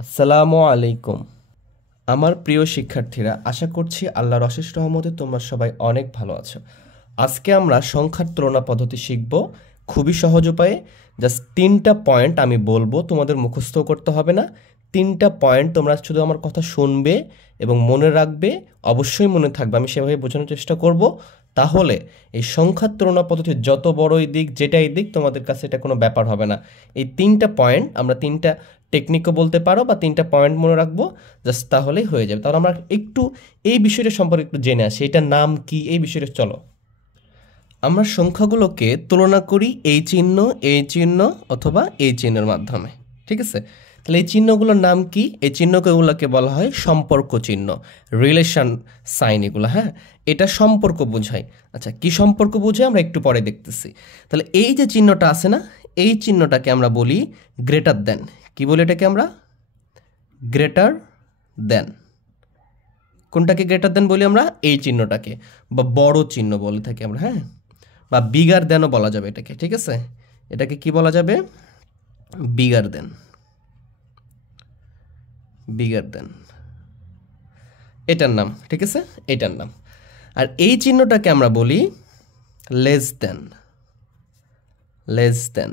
আসসালামু আলাইকুম। আমার প্রিয় শিক্ষার্থীরা, আশা করছি আল্লাহর অশেষ রহমতে তোমরা সবাই অনেক ভালো আছো। আজকে আমরা সংখ্যার তুলনা পদ্ধতি শিখব খুবই সহজ উপায়ে। জাস্ট 3টা পয়েন্ট আমি বলবো, তোমাদের মুখস্থ করতে হবে না। 3টা পয়েন্ট তোমরা শুধু আমার কথা শুনবে এবং মনে রাখবে, অবশ্যই মনে থাকবে। আমি সেভাবে বোঝানোর চেষ্টা করব। তাহলে এই সংখ্যার তুলনা পদ্ধতির যত বড়ই দিক, যেটাই দিক, তোমাদের কাছে এটা কোনো ব্যাপার হবে না। এই 3টা পয়েন্ট আমরা 3টা টেকনিকও বলতে পারো বা 3টা পয়েন্ট মনে রাখবো, জাস্ট তাহলেই হয়ে যাবে। তাহলে আমরা একটু এই বিষয়টা সম্পর্কে একটু জেনে আসি। এটার নাম কি, এই বিষয়টা চলো। আমরা সংখ্যাগুলোকে তুলনা করি এই চিহ্ন অথবা এই চিহ্নের মাধ্যমে, ঠিক আছে? তাহলে এই চিহ্নগুলোর নাম কি? এই চিহ্নগুলোকে বলা হয় সম্পর্ক চিহ্ন, রিলেশন সাইন এগুলো। হ্যাঁ, এটা সম্পর্ক বোঝায়। আচ্ছা, কি সম্পর্ক বোঝায় আমরা একটু পরে দেখতেছি। তাহলে এই যে চিহ্নটা আছে না, এই চিহ্নটাকে আমরা বলি গ্রেটার দেন। কি বলি এটাকে আমরা? Greater than. কোনটাকে গ্রেটার দেন বলি আমরা? এই চিহ্নটাকে, বা বড় চিহ্ন বলে থাকি আমরা। হ্যাঁ, বা বিগার দেনও বলা যাবে এটাকে, ঠিক আছে? এটাকে কি বলা যাবে? বিগার দেন। বিগার দেন এটার নাম, ঠিক আছে? এটার নাম। আর এই চিহ্নটাকে আমরা বলি লেস দেন। লেস দেন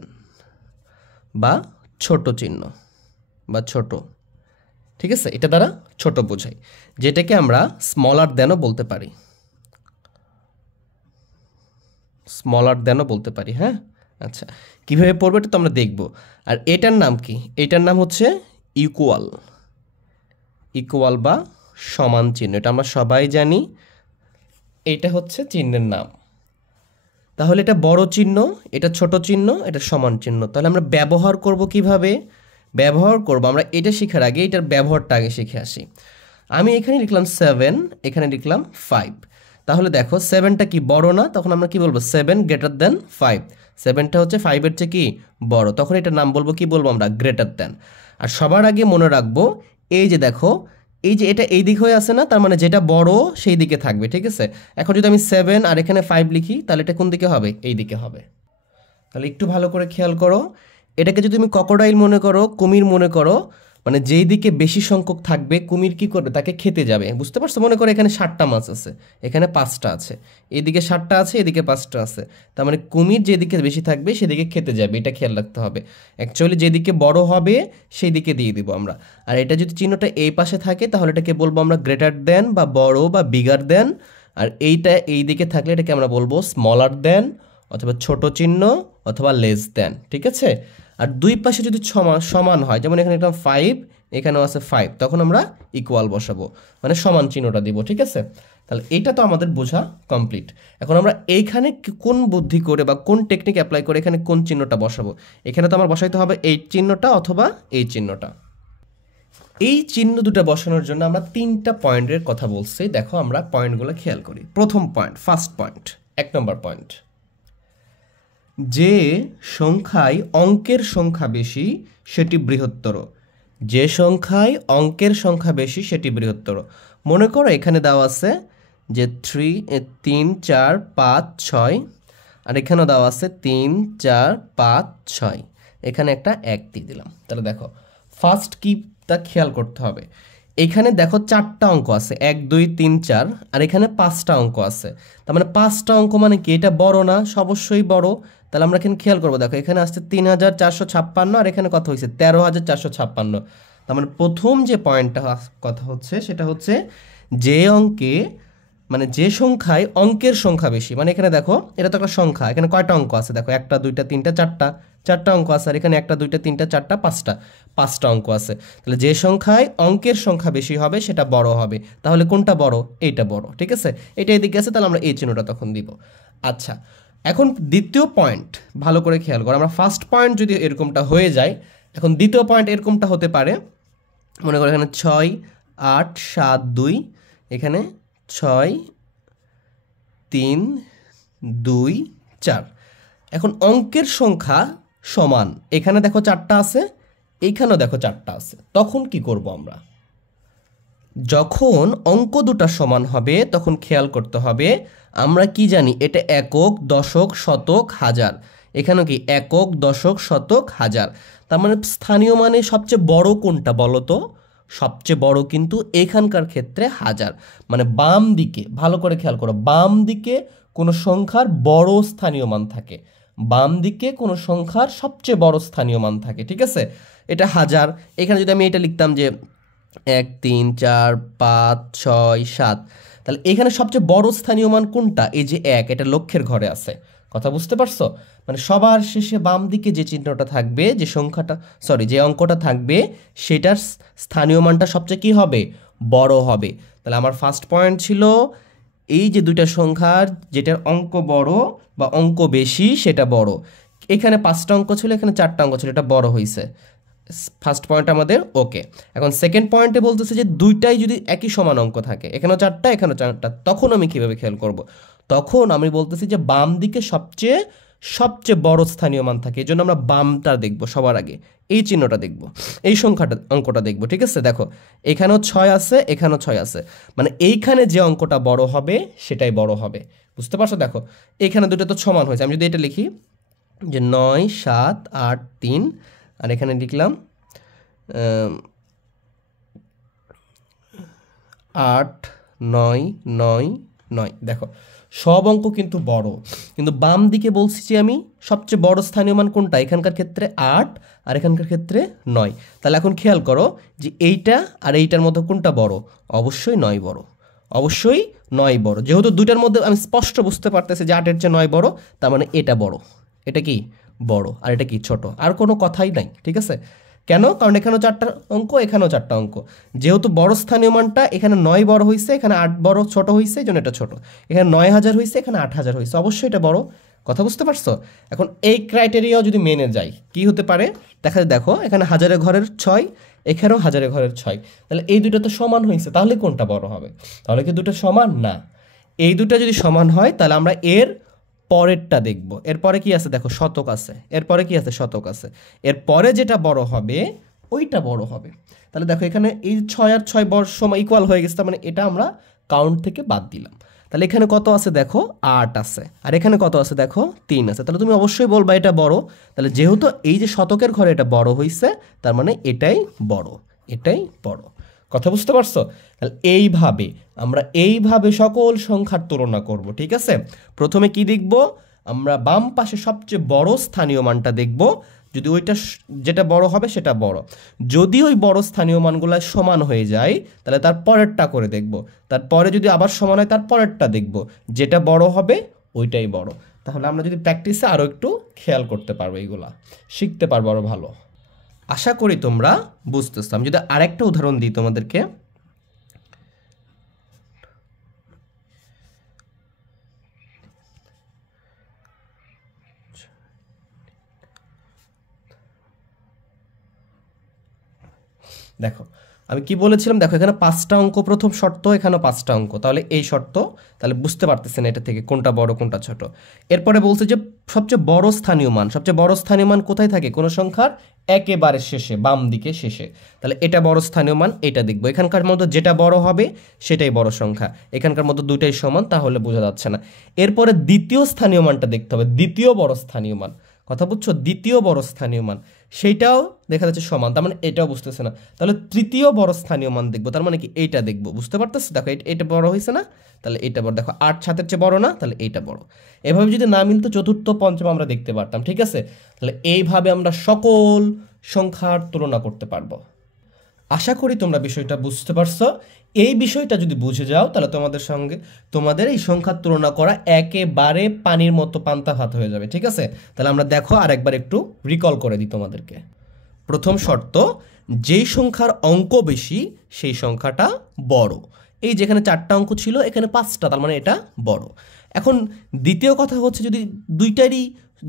বা ছোট চিহ্ন বা ছোট, ঠিক আছে? এটা দ্বারা ছোট বোঝাই, যেটাকে আমরা স্মলার দেনও বলতে পারি। স্মলার দেনও বলতে পারি। হ্যাঁ, আচ্ছা, কীভাবে পড়বে এটা তো আমরা দেখব। আর এটার নাম কি? এটার নাম হচ্ছে ইকুয়াল। ইকুয়াল বা সমান চিহ্ন, এটা আমরা সবাই জানি। এটা হচ্ছে চিহ্নের নাম। তাহলে এটা বড় চিহ্ন, এটা ছোট চিহ্ন, এটা সমান চিহ্ন। তাহলে আমরা ব্যবহার করব কিভাবে? ব্যবহার করব আমরা এটা শেখার আগে এটার ব্যবহারটা আগে শিখে আসি। আমি এখানে লিখলাম 7, এখানে লিখলাম 5। তাহলে দেখো 7টা কি বড় না? তখন আমরা কি বলবো? 7 গ্রেটার দেন 5। 7টা হচ্ছে 5-এর চেয়ে কি বড়, তখন এটার নাম বলবো, কি বলবো আমরা? Greater than. আর সবার আগে মনে রাখবো, এই যে দেখো, এই যে এটা এই দিক হয়ে আছে না, তার মানে যেটা বড় সেই দিকে থাকবে, ঠিক আছে? এখন যদি আমি 7 আর এখানে 5 লিখি, তাহলে এটা কোন দিকে হবে? এই দিকে হবে। তাহলে একটু ভালো করে খেয়াল করো। এটাকে যদি তুমি ক্রোকোডাইল মনে করো, কুমির মনে করো, মানে যেই দিকে বেশি সংখ্যক থাকবে কুমির কি করবে? তাকে খেতে যাবে। বুঝতে পারছো? মনে করো এখানে 7টা মাছ আছে, এখানে 5টা আছে, এদিকে 7টা আছে, এদিকে 5টা আছে। তার মানে কুমির যেদিকে বেশি থাকবে সেদিকে খেতে যাবে, এটা খেয়াল রাখতে হবে। অ্যাকচুয়ালি যেদিকে বড় হবে সেই দিকে দিয়ে দিব আমরা। আর এটা যদি চিহ্নটা এই পাশে থাকে, তাহলে এটাকে বলবো আমরা গ্রেটার দেন বা বড় বা বিগার দেন। আর এইটা এই দিকে থাকলে এটাকে আমরা বলবো স্মলার দেন অথবা ছোট চিহ্ন অথবা লেস দেন, ঠিক আছে? আর দুই পাশে যদি সমান হয়, যেমন এখানে একটা 5, এখানেও আছে 5, তখন আমরা ইকুয়াল বসাবো, মানে সমান চিহ্নটা দিব, ঠিক আছে? তাহলে এইটা তো আমাদের বোঝা কমপ্লিট। এখন আমরা এইখানে কোন বুদ্ধি করে বা কোন টেকনিক অ্যাপ্লাই করে এখানে কোন চিহ্নটা বসাবো? এখানে তো আমার বসাইতে হবে এই চিহ্নটা অথবা এই চিহ্নটা। এই চিহ্ন দুটো বসানোর জন্য আমরা 3টা পয়েন্টের কথা বলছি। দেখো আমরা পয়েন্টগুলো খেয়াল করি। প্রথম পয়েন্ট, ফার্স্ট পয়েন্ট, 1 নম্বর পয়েন্ট, যে সংখ্যায় অঙ্কের সংখ্যা বেশি সেটি বৃহত্তর। যে সংখ্যায় অঙ্কের সংখ্যা বেশি সেটি বৃহত্তর। মনে করো এখানে দেওয়া আছে যে 3, 4, 5, 6, আর এখানেও দেওয়া আছে 3, 4, 5, 6, এখানে একটা 1 দিয়ে দিলাম। তাহলে দেখো ফার্স্ট কিটা খেয়াল করতে হবে। এখানে দেখো 4টা অঙ্ক আছে, 1, 2, 3, 4, আর এখানে 5টা অঙ্ক আছে। তার মানে 5টা অঙ্ক মানে কি? এটা বড় না? অবশ্যই বড়। তাহলে আমরা এখানে খেয়াল করবো, দেখো এখানে আসছে 3456, আর এখানে কত হয়েছে? 13456। তার মানে প্রথম যে পয়েন্টটা কথা হচ্ছে সেটা হচ্ছে যে অঙ্কে, মানে যে সংখ্যায় অঙ্কের সংখ্যা বেশি, মানে এখানে দেখো এটা তো একটা সংখ্যা, এখানে কয়টা অঙ্ক আছে? দেখো 1টা 2টা 3টা 4টা, 4টা অঙ্ক আছে। আর এখানে 1টা 2টা 3টা 4টা 5টা অঙ্ক আছে। তাহলে যে সংখ্যায় অঙ্কের সংখ্যা বেশি হবে সেটা বড় হবে। তাহলে কোনটা বড়? এইটা বড়, ঠিক আছে? এটা এদিকে আছে, তাহলে আমরা এই চিহ্নটা তখন দিব। আচ্ছা, এখন দ্বিতীয় পয়েন্ট ভালো করে খেয়াল করো। আমরা ফার্স্ট পয়েন্ট যদি এরকমটা হয়ে যায়, এখন দ্বিতীয় পয়েন্ট এরকমটা হতে পারে। মনে করো এখানে 6, 8, 7, 2, এখানে 6, 3, 2, 4। এখন অঙ্কের সংখ্যা সমান, এখানে দেখো 4টা আছে, এইখানেও দেখো 4টা আছে। তখন কি করব আমরা? যখন অঙ্ক দুটা সমান হবে তখন খেয়াল করতে হবে, আমরা কি জানি? এটা একক, দশক, শতক, হাজার। এখানেও কি একক, দশক, শতক, হাজার। তার মানে স্থানীয় মানে সবচেয়ে বড় কোনটা বলো তো? সবচেয়ে বড় কিন্তু এখানকার ক্ষেত্রে 1000। মানে বাম দিকে, ভালো করে খেয়াল করো, বাম দিকে কোনো সংখ্যার বড় স্থানীয় মান থাকে, বাম দিকে কোনো সংখ্যার সবচেয়ে বড় স্থানীয় মান থাকে, ঠিক আছে? এটা 1000। এখানে যদি আমি এটা লিখতাম যে 1 3 4 5 6 7, তাহলে এখানে সবচেয়ে বড় স্থানীয় মান কোনটা? এই যে 1, এটা লক্ষের ঘরে আছে। কথা বুঝতে পারছো? মানে সবার শেষে বাম দিকে যে চিহ্নটা থাকবে, যে সংখ্যাটা, সরি, যে অঙ্কটা থাকবে, সেটার স্থানীয় মানটা সবচেয়ে কি হবে? বড় হবে। তাহলে আমার ফার্স্ট পয়েন্ট ছিল এই যে দুইটা সংখ্যার যেটার অঙ্ক বড় বা অঙ্ক বেশি সেটা বড়। এখানে 5টা অঙ্ক ছিল, এখানে 4টা অঙ্ক ছিল, এটা বড় হয়েছে। ফার্স্ট পয়েন্ট আমাদের ওকে। এখন সেকেন্ড পয়েন্টে বলতেছে যে দুইটাই যদি একই সমান অঙ্ক থাকে, এখানেও 4টা এখানেও 4টা, তখন আমি কিভাবে খেয়াল করব? তখন আমি বলতেছি যে বাম দিকে সবচেয়ে বড় স্থানীয় মান থাকে, এই জন্য আমরা বামটা দেখব সবার আগে, এই চিহ্নটা দেখব, এই সংখ্যাটা অঙ্কটা দেখব, ঠিক আছে? দেখো এখানেও 6 আছে, এখানেও 6 আছে, মানে এইখানে যে অঙ্কটা বড় হবে সেটাই বড় হবে। বুঝতে পারছো? দেখো এখানে দুটো তো সমান হয়েছে, আমি যদি এটা লিখি যে 9 7 8 3, আর এখানে লিখলাম 8 9 9 9। দেখো সব অঙ্ক কিন্তু বড়, কিন্তু বাম দিকে বলছি যে আমি সবচেয়ে বড় স্থানীয় মান কোনটা? এখানকার ক্ষেত্রে 8 আর এখানকার ক্ষেত্রে 9। তাহলে এখন খেয়াল করো যে এইটা আর এইটার মধ্যে কোনটা বড়? অবশ্যই 9 বড়, অবশ্যই 9 বড়। যেহেতু দুইটার মধ্যে আমি স্পষ্ট বুঝতে পারতেছি যে 8-এর চেয়ে 9 বড়, তার মানে এটা বড়, এটা কি বড়, আর এটা কি ছোট, আর কোনো কথাই নাই, ঠিক আছে? কেন? কারণ এখানেও 4টা অঙ্ক, এখানেও 4টা অঙ্ক, যেহেতু বড় স্থানীয় মানটা এখানে 9 বড় হয়েছে, এখানে 8 বড় ছোট হয়েছে, এই জন্য এটা ছোট। এখানে 9000 হয়েছে, এখানে 8000 হয়েছে, অবশ্যই এটা বড়। কথা বুঝতে পারছো? এখন এই ক্রাইটেরিয়াও যদি মেনে যায়, কি হতে পারে দেখা যায়? দেখো এখানে 1000-এর ঘরের 6, এখানেও 1000-এর ঘরের 6, তাহলে এই দুটো তো সমান হয়েছে, তাহলে কোনটা বড় হবে? তাহলে কি দুটো সমান না? এই দুটো যদি সমান হয় তাহলে আমরা এর পরেরটা দেখব। এরপরে কি আছে? দেখো শতক আছে, এরপরে কি আছে? শতক আছে। এরপরে যেটা বড় হবে ওইটা বড় হবে। তাহলে দেখো এখানে এই 6 আর 6 বড় সময় ইকুয়াল হয়ে গেছে, তার মানে এটা আমরা কাউন্ট থেকে বাদ দিলাম। তাহলে এখানে কত আছে? দেখো 8 আছে, আর এখানে কত আছে? দেখো 3 আছে। তাহলে তুমি অবশ্যই বলবা এটা বড়। তাহলে যেহেতু এই যে শতকের ঘরে এটা বড় হয়েছে, তার মানে এটাই বড়, এটাই বড়। কথা বুঝতে পারছো? তাহলে এইভাবে সকল সংখ্যার তুলনা করব, ঠিক আছে? প্রথমে কি দেখব? আমরা বাম পাশে সবচেয়ে বড় স্থানীয় মানটা দেখব, যদি ওইটা যেটা বড় হবে সেটা বড়। যদি ওই বড় স্থানীয় মানগুলো সমান হয়ে যায় তাহলে তার পরেরটা করে দেখব, তারপরে যদি আবার সমান হয় তার পরেরটা দেখব, যেটা বড় হবে ওইটাই বড়। তাহলে আমরা যদি প্র্যাকটিসে আরও একটু খেয়াল করতে পারবো, এইগুলা শিখতে পারবো আরও ভালো। আশা করি তোমরা বুঝতেছো। আমি যদি আরেকটা উদাহরণ দিই তোমাদেরকে, দেখো আমি কি বলেছিলাম? দেখো এখানে 5টা অঙ্ক, প্রথম শর্ত, এখানেও 5টা অঙ্ক, তাহলে এই শর্ত, তাহলে বুঝতে পারতেছেন এটা থেকে কোনটা বড় কোনটা ছোট। এরপরে বলছে যে সবচেয়ে বড় স্থানীয় মান, সবচেয়ে বড় স্থানীয় মান কোথায় থাকে? কোনো সংখ্যার একেবারে শেষে, বাম দিকে শেষে। তাহলে এটা বড় স্থানীয় মান, এটা দেখবো। এখানকার মধ্যে যেটা বড় হবে সেটাই বড় সংখ্যা, এখানকার মধ্যে দুটাই সমান, তাহলে বোঝা যাচ্ছে না। এরপরে দ্বিতীয় স্থানীয় মানটা দেখতে হবে, দ্বিতীয় বড় স্থানীয় মান। কথা বুঝছো? দ্বিতীয় বড় স্থানীয় মান, সেইটাও দেখা যাচ্ছে সমান, তার মানে এটাও বুঝতেছে না। তাহলে তৃতীয় বড় স্থানীয় মান দেখবো, তার মানে কি এইটা দেখবো। বুঝতে পারতেছো? দেখো এটা বড় হয়েছে না, তাহলে এইটা বড়। দেখো 8 7-এর চেয়ে বড় না, তাহলে এইটা বড়। এভাবে যদি না মিলতো চতুর্থ পঞ্চম আমরা দেখতে পারতাম, ঠিক আছে? তাহলে এইভাবে আমরা সকল সংখ্যার তুলনা করতে পারবো। আশা করি তোমরা বিষয়টা বুঝতে পারছো। এই বিষয়টা যদি বুঝে যাও তাহলে তোমাদের এই সংখ্যার তুলনা করা একেবারে পানির মতো পান্তা ভাত হয়ে যাবে, ঠিক আছে? তাহলে আমরা দেখো আরেকবার একটু রিকল করে দিই তোমাদেরকে। প্রথম শর্ত, যেই সংখ্যার অঙ্ক বেশি সেই সংখ্যাটা বড়। এই যেখানে 4টা অঙ্ক ছিল, এখানে 5টা, তার মানে এটা বড়। এখন দ্বিতীয় কথা হচ্ছে, যদি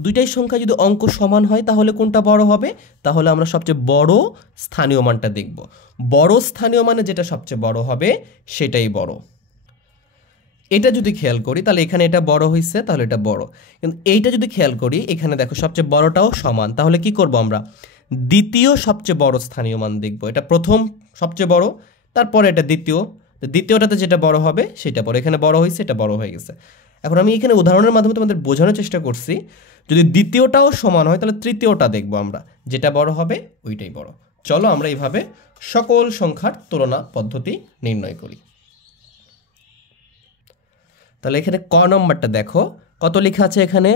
দুইটাই সংখ্যা যদি অঙ্ক সমান হয় তাহলে কোনটা বড় হবে? তাহলে আমরা সবচেয়ে বড় স্থানীয় মানটা দেখব। বড় স্থানীয় মানে যেটা সবচেয়ে বড় হবে সেটাই বড়। এটা যদি খেয়াল করি তাহলে এখানে এটা বড় হয়েছে, তাহলে এটা বড়। কিন্তু এইটা যদি খেয়াল করি, এখানে দেখো সবচেয়ে বড়টাও সমান, তাহলে কি করব আমরা? দ্বিতীয় সবচেয়ে বড় স্থানীয় মান দেখব। এটা প্রথম সবচেয়ে বড়, তারপরে এটা দ্বিতীয়টাতে যেটা বড় হবে সেটা বড়। এখানে বড় হয়েছে, এটা বড় হয়ে গেছে। এখন আমি এখানে উদাহরণের মাধ্যমে তোমাদের বোঝানোর চেষ্টা করছি, যদি দ্বিতীয়টাও সমান হয় তাহলে তৃতীয়টা দেখব আমরা, যেটা বড় হবে ওইটাই বড়। চলো আমরা এইভাবে সকল সংখ্যার তুলনা পদ্ধতি নির্ণয় করি। তাহলে এখানে ক নম্বরটা দেখো কত লেখা আছে, এখানে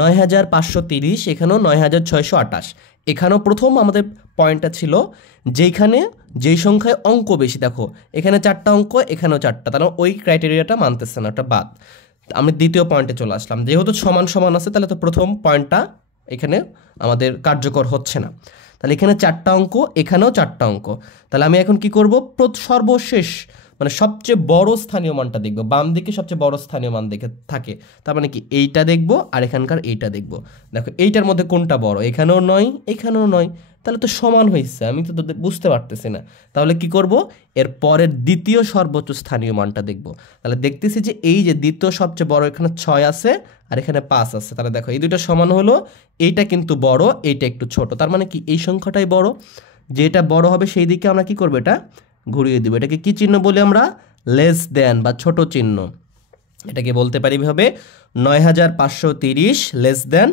9530, এখানেও 9628। এখানেও প্রথম আমাদের পয়েন্টটা ছিল যেখানে যেই সংখ্যায় অঙ্ক বেশি, দেখো এখানে 4টা অঙ্ক, এখানেও 4টা, তাহলে ওই ক্রাইটেরিয়াটা মানতেছে না, ওটা বাদ। আমি দ্বিতীয় পয়েন্টে চলে আসলাম, যেহেতু সমান সমান আছে তাহলে তো প্রথম পয়েন্টটা এখানে আমাদের কার্যকর হচ্ছে না। তাহলে এখানে 4টা অঙ্ক, এখানেও 4টা অঙ্ক, তাহলে আমি এখন কি করব, সর্বশেষ মানে সবচেয়ে বড় স্থানীয় মানটা দেখব, বাম দিকে সবচেয়ে বড় স্থানীয় মান দেখে থাকে, তার মানে কি এইটা দেখব আর এখানকার এইটা দেখব। দেখো এইটার মধ্যে কোনটা বড়, এখানেও 9 এখানেও 9, তাহলে তো সমান হয়েছে, আমি তো বুঝতে পারতেছি না। তাহলে কি করব, এর পরের দ্বিতীয় সর্বোচ্চ স্থানীয় মানটা দেখব। তাহলে দেখতেছি যে এই যে দ্বিতীয় সবচেয়ে বড়, এখানে 6 আছে আর এখানে 5 আছে, তাহলে দেখো এই দুটো সমান হলো, এইটা কিন্তু বড়, এইটা একটু ছোট, তার মানে কি এই সংখ্যাটাই বড়। যেটা বড় হবে সেই দিকে আমরা কি করব, এটা ঘুরিয়ে দিব। এটাকে কি চিহ্ন বলি আমরা, লেস দেন বা ছোট চিহ্ন। এটাকে বলতে পারি হবে 9530 লেস দেন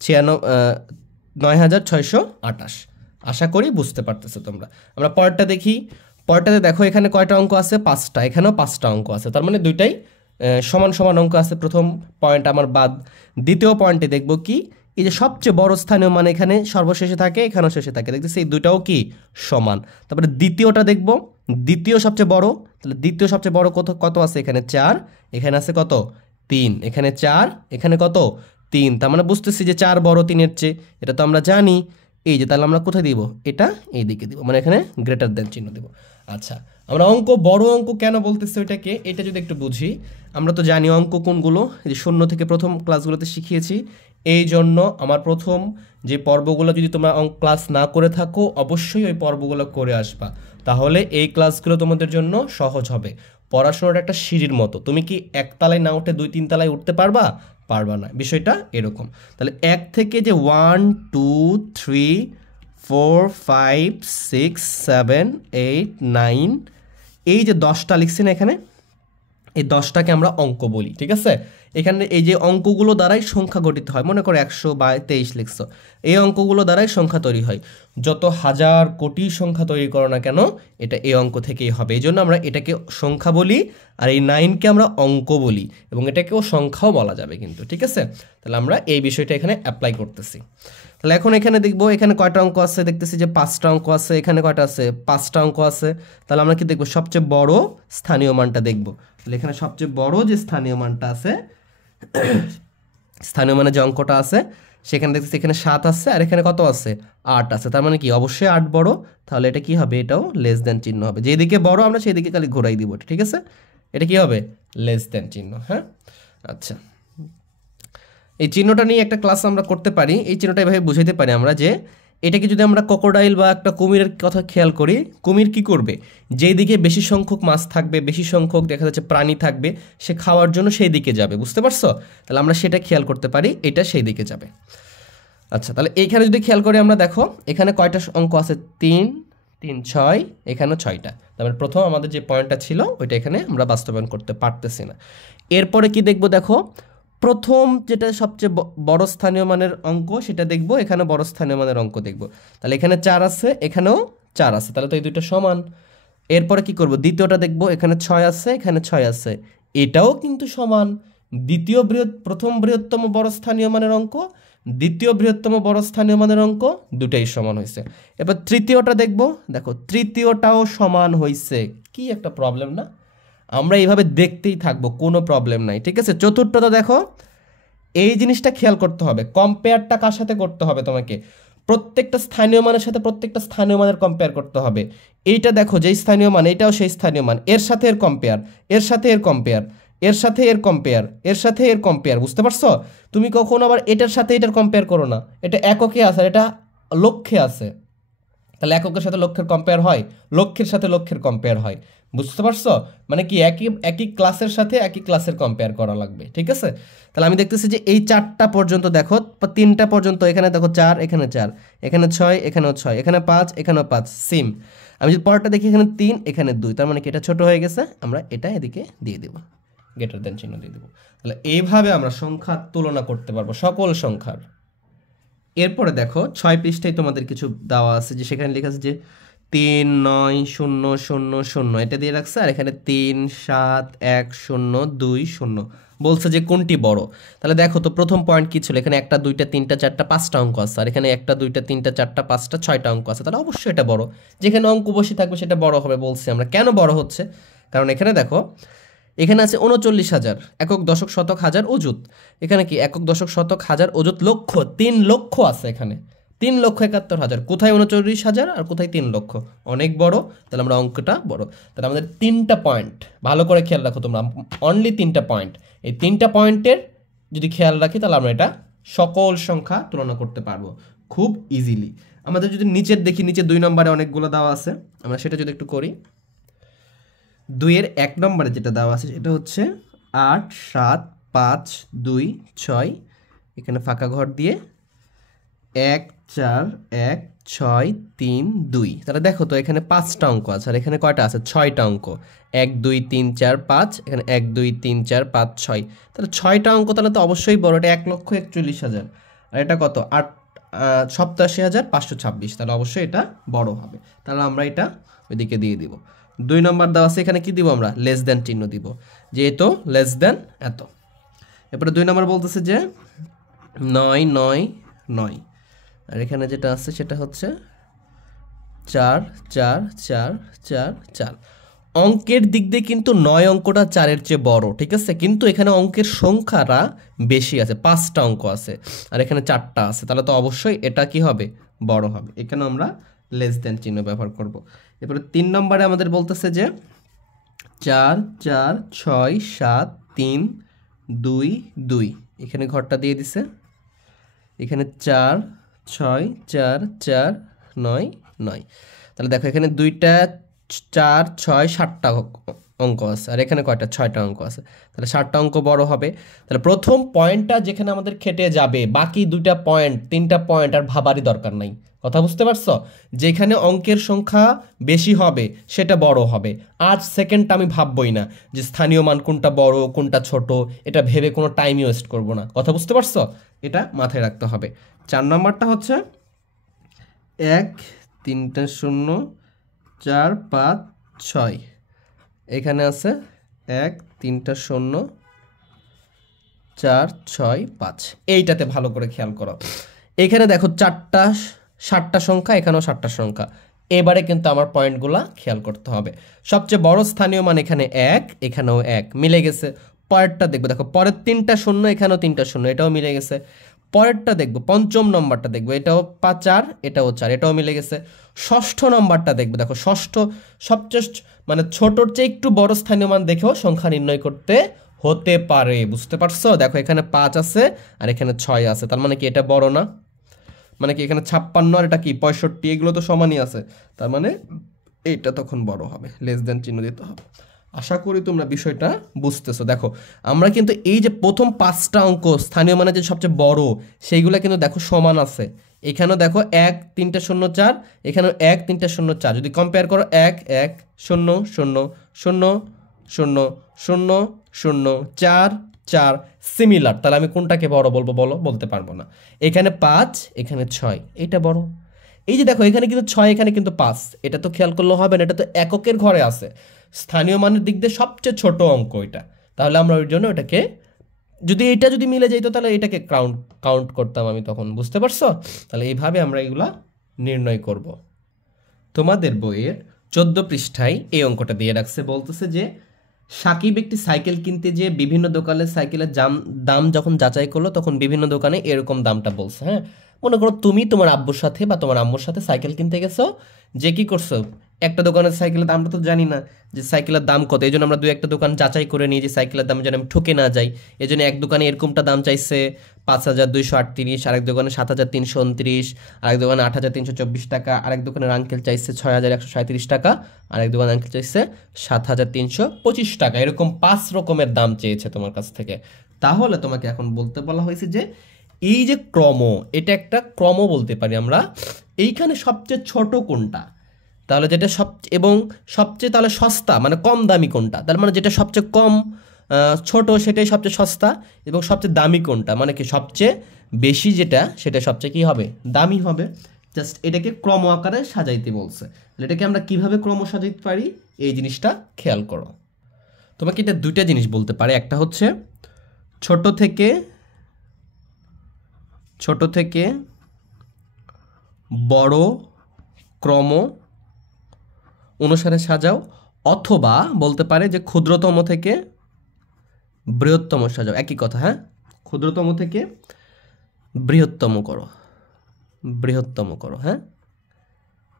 9628। আশা করি বুঝতে পারতেছো তোমরা। আমরা পরেরটা দেখি, পরেরটাতে দেখো এখানে কয়টা অঙ্ক আছে, 5টা, এখানেও 5টা অঙ্ক আছে, তার মানে দুইটাই সমান সমান অঙ্ক আছে। প্রথম পয়েন্ট আমার বাদ। দ্বিতীয় পয়েন্টে দেখব কি, এই যে সবচেয়ে বড় স্থানীয় মান এখানে সর্বশেষে থাকে, এখানেও শেষে থাকে, দেখতেছি এই দুটাও কি সমান। তারপরে দ্বিতীয়টা দেখব, দ্বিতীয় সবচেয়ে বড়, তাহলে দ্বিতীয় সবচেয়ে বড় কত কত আছে, এখানে 4, এখানে আছে কত 3, এখানে 4, এখানে কত 3, তার মানে বুঝতেছি যে 4 বড় 3-এর চেয়ে, এটা তো আমরা জানি। এই যে তাহলে আমরা কোথায় দিব, এটা এই দিকে দিব, মানে এখানে গ্রেটার দেন চিহ্ন দেব। আচ্ছা, আমরা অঙ্ক বড় অঙ্ক কেন বলতেছি ওইটাকে, এটা যদি একটু বুঝি, আমরা তো জানি অঙ্ক কোনগুলো, এই যে 0 থেকে প্রথম ক্লাসগুলোতে শিখিয়েছি। এই জন্য আমার প্রথম যে পর্বগুলো যদি তোমরা ক্লাস না করে থাকো অবশ্যই ওই পর্বগুলো করে আসবা, তাহলে এই ক্লাসগুলো তোমাদের জন্য সহজ হবে। পড়াশোনাটা একটা সিঁড়ির মতো, তুমি কি একতলায় না উঠে 2-3 তলায় উঠতে পারবা, পারবা না, বিষয়টা এরকম। তাহলে 1 থেকে যে 1 2 3 4 5 6 7 8 9, এই যে 10টা লিখছি না এখানে, এই 10টাকে আমরা অঙ্ক বলি, ঠিক আছে। এখানে এই যে অঙ্কগুলো দ্বারাই সংখ্যা গঠিত হয়, মনে করো 100/23 লিখছো, এই অঙ্কগুলো দ্বারাই সংখ্যা তৈরি হয়। যত হাজার কোটি সংখ্যা তৈরি করো না কেন, এটা এই অঙ্ক থেকেই হবে। এই জন্য আমরা এটাকে সংখ্যা বলি, আর এই 9কে আমরা অঙ্ক বলি, এবং এটাকেও সংখ্যাও বলা যাবে কিন্তু, ঠিক আছে। তাহলে আমরা এই বিষয়টা এখানে অ্যাপ্লাই করতেছি। তাহলে এখন এখানে দেখবো এখানে কয়টা অঙ্ক আছে, দেখতেছি যে 5টা অঙ্ক আছে, এখানে কয়টা আছে 5টা অঙ্ক আছে। তাহলে আমরা কি দেখবো, সবচেয়ে বড় স্থানীয় মানটা দেখব। তাহলে এখানে সবচেয়ে বড় যে স্থানীয় মানটা আছে, স্থানীয় মানে যে অঙ্কটা আছে সেখানে দেখতেছি এখানে 7 আছে আর এখানে কত আছে 8 আছে, তার মানে কি অবশ্যই 8 বড়। তাহলে এটা কি হবে, এটাও লেস দেন চিহ্ন হবে, যেদিকে বড় আমরা সেই দিকে খালি ঘোরাই দিব, ঠিক আছে। এটা কি হবে, লেস দেন চিহ্ন। হ্যাঁ, আচ্ছা, এই চিহ্নটা নিয়ে একটা ক্লাস আমরা করতে পারি। এই চিহ্নটা এভাবে বুঝাইতে পারি আমরা যে এটাকে যদি আমরা ক্রোকোডাইল বা একটা কুমিরের কথা খেয়াল করি, কুমির কি করবে, যেই দিকে বেশি সংখ্যক মাছ থাকবে, বেশি সংখ্যক দেখা যাচ্ছে প্রাণী থাকবে, সে খাওয়ার জন্য সেই দিকে যাবে, বুঝতে পারছো। তাহলে আমরা সেটা খেয়াল করতে পারি, এটা সেই দিকে যাবে। আচ্ছা, তাহলে এইখানে যদি খেয়াল করি আমরা, দেখো এখানে কয়টা অঙ্ক আছে, 3 3 6, এখানেও 6টা। তারপরে প্রথম আমাদের যে পয়েন্টটা ছিল ওইটা এখানে আমরা বাস্তবায়ন করতে পারতেছি না। এরপরে কি দেখব, দেখো প্রথম যেটা সবচেয়ে বড় স্থানীয় মানের অঙ্ক সেটা দেখব, এখানে বড় স্থানীয় মানের অঙ্ক দেখব। তাহলে এখানে 4 আছে, এখানেও 4 আছে, তাহলে তো এই দুটো সমান। এরপরে কি করব, দ্বিতীয়টা দেখব, এখানে 6 আছে, এখানে 6 আছে, এটাও কিন্তু সমান। প্রথম বৃহত্তম বড় স্থানীয় মানের অঙ্ক, দ্বিতীয় বৃহত্তম বড় স্থানীয় মানের অঙ্ক, দুটাই সমান হয়েছে। এবার তৃতীয়টা দেখব, দেখো তৃতীয়টাও সমান হয়েছে, কি একটা প্রবলেম না। আমরা এইভাবে দেখতেই থাকবো, কোনো প্রবলেম নাই, ঠিক আছে। চতুর্থটা দেখো, এই জিনিসটা খেয়াল করতে হবে, কম্পেয়ারটা কার সাথে করতে হবে তোমাকে, প্রত্যেকটা স্থানীয় মানের সাথে প্রত্যেকটা স্থানীয় মানের কম্পেয়ার করতে হবে। এইটা দেখো যেই স্থানীয় মান, এটাও সেই স্থানীয় মান, এর সাথে এর কম্পেয়ার, এর সাথে এর কম্পেয়ার, এর সাথে এর কম্পেয়ার, এর সাথে এর কম্পেয়ার, বুঝতে পারছো। তুমি কখনো আবার এটার সাথে এটার কম্পেয়ার করো না, এটা এককে আছে আর এটা লক্ষে আছে, তাহলে এককের সাথে লক্ষের কম্পেয়ার হয়, লক্ষের সাথে লক্ষের কম্পেয়ার হয়, বুঝতে পারছো। মানে কি একই ক্লাসের সাথে একই ক্লাসের কম্পেয়ার করা লাগবে, ঠিক আছে। তাহলে আমি দেখতেছি যে এই 4টা পর্যন্ত দেখো, 3টা পর্যন্ত, এখানে দেখো 4, এখানে 4, এখানে 6, এখানেও 6, এখানে 5, এখানেও 5, সেম। আমি যদি পরেরটা দেখি, এখানে 3, এখানে 2, তার মানে কি এটা ছোট হয়ে গেছে, আমরা এটা এদিকে দিয়ে দেব, গ্রেটার দেন চিহ্ন দিয়ে দেবো। তাহলে এইভাবে আমরা সংখ্যার তুলনা করতে পারবো, সকল সংখ্যার। এরপরে দেখো 6 পৃষ্ঠায় তোমাদের কিছু দেওয়া আছে, যে সেখানে লেখা আছে যে 3 9 0 0 0 এটা দিয়ে রাখছে, আর এখানে 3 7 1 0 2 0 বলছে যে কোনটি বড়। তাহলে দেখো তো প্রথম পয়েন্ট কি ছিল, এখানে 1 2 3 4 5টা অঙ্ক আছে, আর এখানে 1 2 3 4 5টা 6টা অঙ্ক আছে, তাহলে অবশ্যই এটা বড়। যেখানে অঙ্ক বসে থাকবে সেটা বড় হবে বলছি আমরা। কেন বড় হচ্ছে? কারণ এখানে দেখো, এখানে আছে 39,000 একক দশক শতক হাজার অযুত। এখানে কি একক দশক শতক হাজার অযুত লক্ষ, 3 লক্ষ আছে এখানে, 3,71,000। কোথায় 39,000 আর কোথায় 3 লক্ষ? অনেক বড়। তাহলে আমরা অঙ্কটা বড়। তাহলে আমাদের 3টা পয়েন্ট ভালো করে খেয়াল রাখো তোমরা, অনলি 3টা পয়েন্ট। এই 3টা পয়েন্টের যদি খেয়াল রাখি তাহলে আমরা এটা সকল সংখ্যা তুলনা করতে পারবো খুব ইজিলি। আমাদের যদি নিচের দেখি, নিচে 2 নম্বরে অনেকগুলো দেওয়া আছে, আমরা সেটা যদি একটু করি। 2-এর 1 নম্বরে যেটা দেওয়া আছে সেটা হচ্ছে 8 7 5 2 6, এখানে ফাঁকা ঘর দিয়ে 1 4 1 6 3 2। তাহলে দেখো তো এখানে 5টা অঙ্ক আছে, আর এখানে কয়টা আছে? 6টা অঙ্ক। 1 2 3 4 5, এখানে 1 2 3 4 5 6, তাহলে 6টা অঙ্ক, তাহলে তো অবশ্যই বড়। এটা 1,41,000, আর এটা কত? 87,526, তাহলে অবশ্যই এটা বড় হবে। তাহলে আমরা এটা ওইদিকে দিয়ে দিব। 2 নম্বর দেওয়া আছে, এখানে কি দিব আমরা? লেস দেন চিহ্ন দিব, যেহেতু লেস দেন এত। এরপরে 2 নম্বর বলতেছে যে 9 9 9, আর এখানে যেটা আছে সেটা হচ্ছে 4 4 4 4 4। অঙ্কের দিক দিয়ে কিন্তু 9 অঙ্কটা 4-এর চেয়ে বড়, ঠিক আছে, কিন্তু এখানে অঙ্কের সংখ্যাটা বেশি আছে, 5টা অঙ্ক আছে, আর এখানে 4টা আছে, তাহলে তো অবশ্যই এটা কি হবে? বড় হবে। এখানে আমরা লেস দেন চিহ্ন ব্যবহার করব। এরপরে 3 নম্বরে আমাদের বলতেছে যে 4 4 6 7 3 2 2, এখানে ঘরটা দিয়ে দিছে, এখানে 4 6 4 4 9 9। তাহলে দেখো এখানে 2টা 4 6 7টা অঙ্ক আছে, আর এখানে কয়টা? 6টা অঙ্ক আছে, তাহলে 7টা অঙ্ক বড় হবে। তাহলে প্রথম পয়েন্টটা যেখানে আমাদের খেটে যাবে, বাকি 2টা পয়েন্ট 3টা পয়েন্ট আর ভাবারই দরকার নাই। কথা বুঝতে পারছো? যেখানে অঙ্কের সংখ্যা বেশি হবে সেটা বড় হবে। আর সেকেন্ডটা আমি ভাববই না যে স্থানীয় মান কোনটা বড় কোনটা ছোট, এটা ভেবে কোনো টাইমই ওয়েস্ট করব না। কথা বুঝতে পারছো? এটা মাথায় রাখতে হবে। 4 নম্বরটা হচ্ছে 1 3টা 0 4 5 6, এখানে আছে 1 3টা 0 4 6 5। এইটাতে ভালো করে খেয়াল করো, এখানে দেখো 4টা 7টা সংখ্যা, এখানেও 7টা সংখ্যা। এবারে কিন্তু আমার পয়েন্টগুলা খেয়াল করতে হবে। সবচেয়ে বড় স্থানীয় মান এখানে 1, এখানেও 1, মিলে গেছে। পরেরটা দেখবো, দেখো পরের 3টা 0, এখানেও 3টা 0, এটাও মিলে গেছে। পরেরটা দেখবো, 5ম নম্বরটা দেখবো, এটাও 4, এটাও 4, এটাও মিলে গেছে। 6ষ্ঠ নম্বরটা দেখবো, দেখো 6ষ্ঠ সবচেয়ে মানে ছোটর চেয়ে একটু বড় স্থানীয় মান দেখেও সংখ্যা নির্ণয় করতে হতে পারে। বুঝতে পারছো? দেখো এখানে 5 আছে আর এখানে 6 আছে, তার মানে কি এটা বড় না? মানে কি এখানে 56 আর এটা কি 65, এগুলো তো সমানই আছে, তার মানে এইটা তখন বড় হবে। লেস দেন চিহ্ন দিতে হবে। আশা করি তোমরা বিষয়টা বুঝতেছো। দেখো আমরা কিন্তু এই যে প্রথম 5টা অঙ্ক স্থানীয় মানে যে সবচেয়ে বড়, সেইগুলো কিন্তু দেখো সমান আছে। এখানেও দেখো 1 3টা 0 4, এখানেও 1 3টা 0 4। যদি কম্পেয়ার করো 1 1 0 0 0 0 0 0 4 4 সিমিলার, তাহলে আমি কোনটাকে বড় বলবো বলো? বলতে পারবো না। এখানে 5, এখানে 6, এটা বড়। এই যে দেখো এখানে কিন্তু 6, এখানে কিন্তু 5, এটা তো খেয়াল করলে হবে না, এটা তো এককের ঘরে আছে। স্থানীয় মানের দিক দিয়ে সবচেয়ে ছোট অঙ্ক এটা, তাহলে আমরা ওই জন্য এটাকে, যদি এটা যদি মিলে যেত তাহলে এটাকে কাউন্ট করতাম আমি তখন। বুঝতে পারছো? তাহলে এইভাবে আমরা এগুলা নির্ণয় করব। তোমাদের বইয়ের 14 পৃষ্ঠায় এই অঙ্কটা দিয়ে রাখছে, বলতেছে যে সাকিব একটি সাইকেল কিনতে যে বিভিন্ন দোকানের সাইকেলের দাম যখন যাচাই করলো তখন বিভিন্ন দোকানে এরকম দামটা বলছে। হ্যাঁ, মনে করো তুমি তোমার আব্বুর সাথে বা তোমার আম্মুর সাথে সাইকেল কিনতে গেছো, যে কি করছো, একটা দোকানের সাইকেলের দাম, আমরা তো জানি না যে সাইকেলের দাম কত, এই জন্য আমরা 2-1টা দোকান যাচাই করে নিই যে সাইকেলের দাম যেন আমি ঠকে না যাই। এই জন্য এক দোকানে এরকমটা দাম চাইছে 5,238, আরেক দোকানে 7,329, আরেক দোকানে 8,324 টাকা, আরেক দোকানের আঙ্কেল চাইছে 6,137 টাকা, আরেক দোকানের আঙ্কেল চাইছে 7,325 টাকা। এরকম 5 রকমের দাম চেয়েছে তোমার কাছ থেকে। তাহলে তোমাকে এখন বলতে বলা হয়েছে যে এই যে ক্রম, এটা একটা ক্রম বলতে পারি আমরা। এইখানে সবচেয়ে ছোট কোনটা, তাহলে যেটা এবং সবচেয়ে তাহলে সস্তা মানে কম দামি কোনটা, তার মানে যেটা সবচেয়ে কম ছোট সেটাই সবচেয়ে সস্তা, এবং সবচেয়ে দামি কোনটা মানে কি সবচেয়ে বেশি যেটা সেটা সবচেয়ে কী হবে, দামি হবে। জাস্ট এটাকে ক্রম আকারে সাজাইতে বলছে। এটাকে আমরা কিভাবে ক্রম সাজাইতে পারি এই জিনিসটা খেয়াল করো। তোমাকে এটা দুইটা জিনিস বলতে পারে, একটা হচ্ছে ছোট থেকে বড় ক্রম অনুসারে সাজাও, অথবা বলতে পারে যে ক্ষুদ্রতম থেকে বৃহত্তম সাজাও। একই কথা, হ্যাঁ, ক্ষুদ্রতম থেকে বৃহত্তম করো, হ্যাঁ,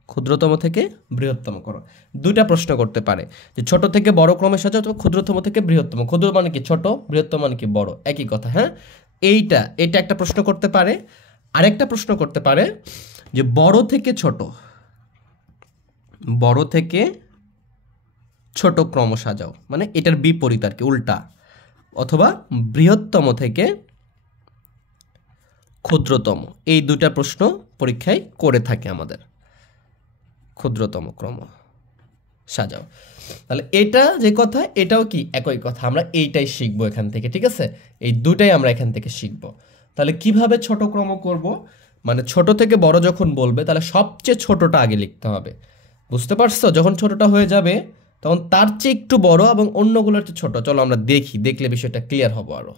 ক্ষুদ্রতম থেকে বৃহত্তম করো। দুইটা প্রশ্ন করতে পারে যে ছোট থেকে বড় ক্রমে সাজাও অথবা ক্ষুদ্রতম থেকে বৃহত্তম। ক্ষুদ্র মানে কি ছোট, বৃহত্তম মানে কি বড়, একই কথা, হ্যাঁ। এইটা একটা প্রশ্ন করতে পারে। আরেকটা প্রশ্ন করতে পারে যে বড় থেকে ছোট ক্রম সাজাও, মানে এটার বিপরীত আর কি, উল্টা। অথবা বৃহত্তম থেকে ক্ষুদ্রতম, এই দুটা প্রশ্ন পরীক্ষায় করে থাকে আমাদের। ক্ষুদ্রতম ক্রম সাজাও, তাহলে এটা যে কথা এটাও কি একই কথা, আমরা এইটাই শিখবো এখান থেকে, ঠিক আছে। এই দুটাই আমরা এখান থেকে শিখবো। তাহলে কিভাবে ছোট ক্রম করব, মানে ছোট থেকে বড় যখন বলবে তাহলে সবচেয়ে ছোটটা আগে লিখতে হবে, বুঝতে পারছো? যখন ছোটটা হয়ে যাবে তখন তার চেয়ে একটু বড় এবং অন্যগুলোর চেয়ে ছোট। চলো আমরা দেখলে বিষয়টা ক্লিয়ার হবো আরো।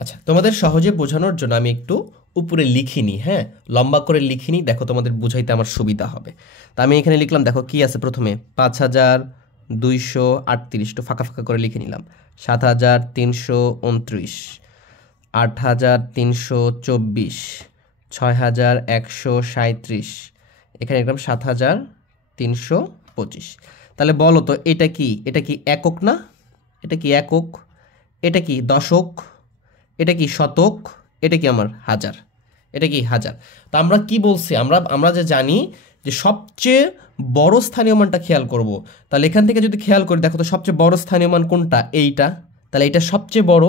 আচ্ছা, তোমাদের সহজে বোঝানোর জন্য আমি একটু উপরে লিখিনি, হ্যাঁ, লম্বা করে লিখিনি, দেখো তোমাদের বুঝাইতে আমার সুবিধা হবে। তা আমি এখানে লিখলাম, দেখো কি আছে প্রথমে, 5238, একটু ফাঁকা ফাঁকা করে লিখে নিলাম। 7329, 8324, 6137, এখানে লিখলাম 7325। তাহলে বলো তো এটা কি একক না? এটা কি একক? এটা কি দশক? এটা কি শতক? এটা কি আমার হাজার? এটা কি হাজার? তো আমরা কি বলছি, আমরা যে জানি যে সবচেয়ে বড় স্থানীয় মানটা খেয়াল করব। তাহলে এখান থেকে যদি খেয়াল করি, দেখো তো সবচেয়ে বড় স্থানীয় মান কোনটা, এইটা। তাহলে এটা সবচেয়ে বড়।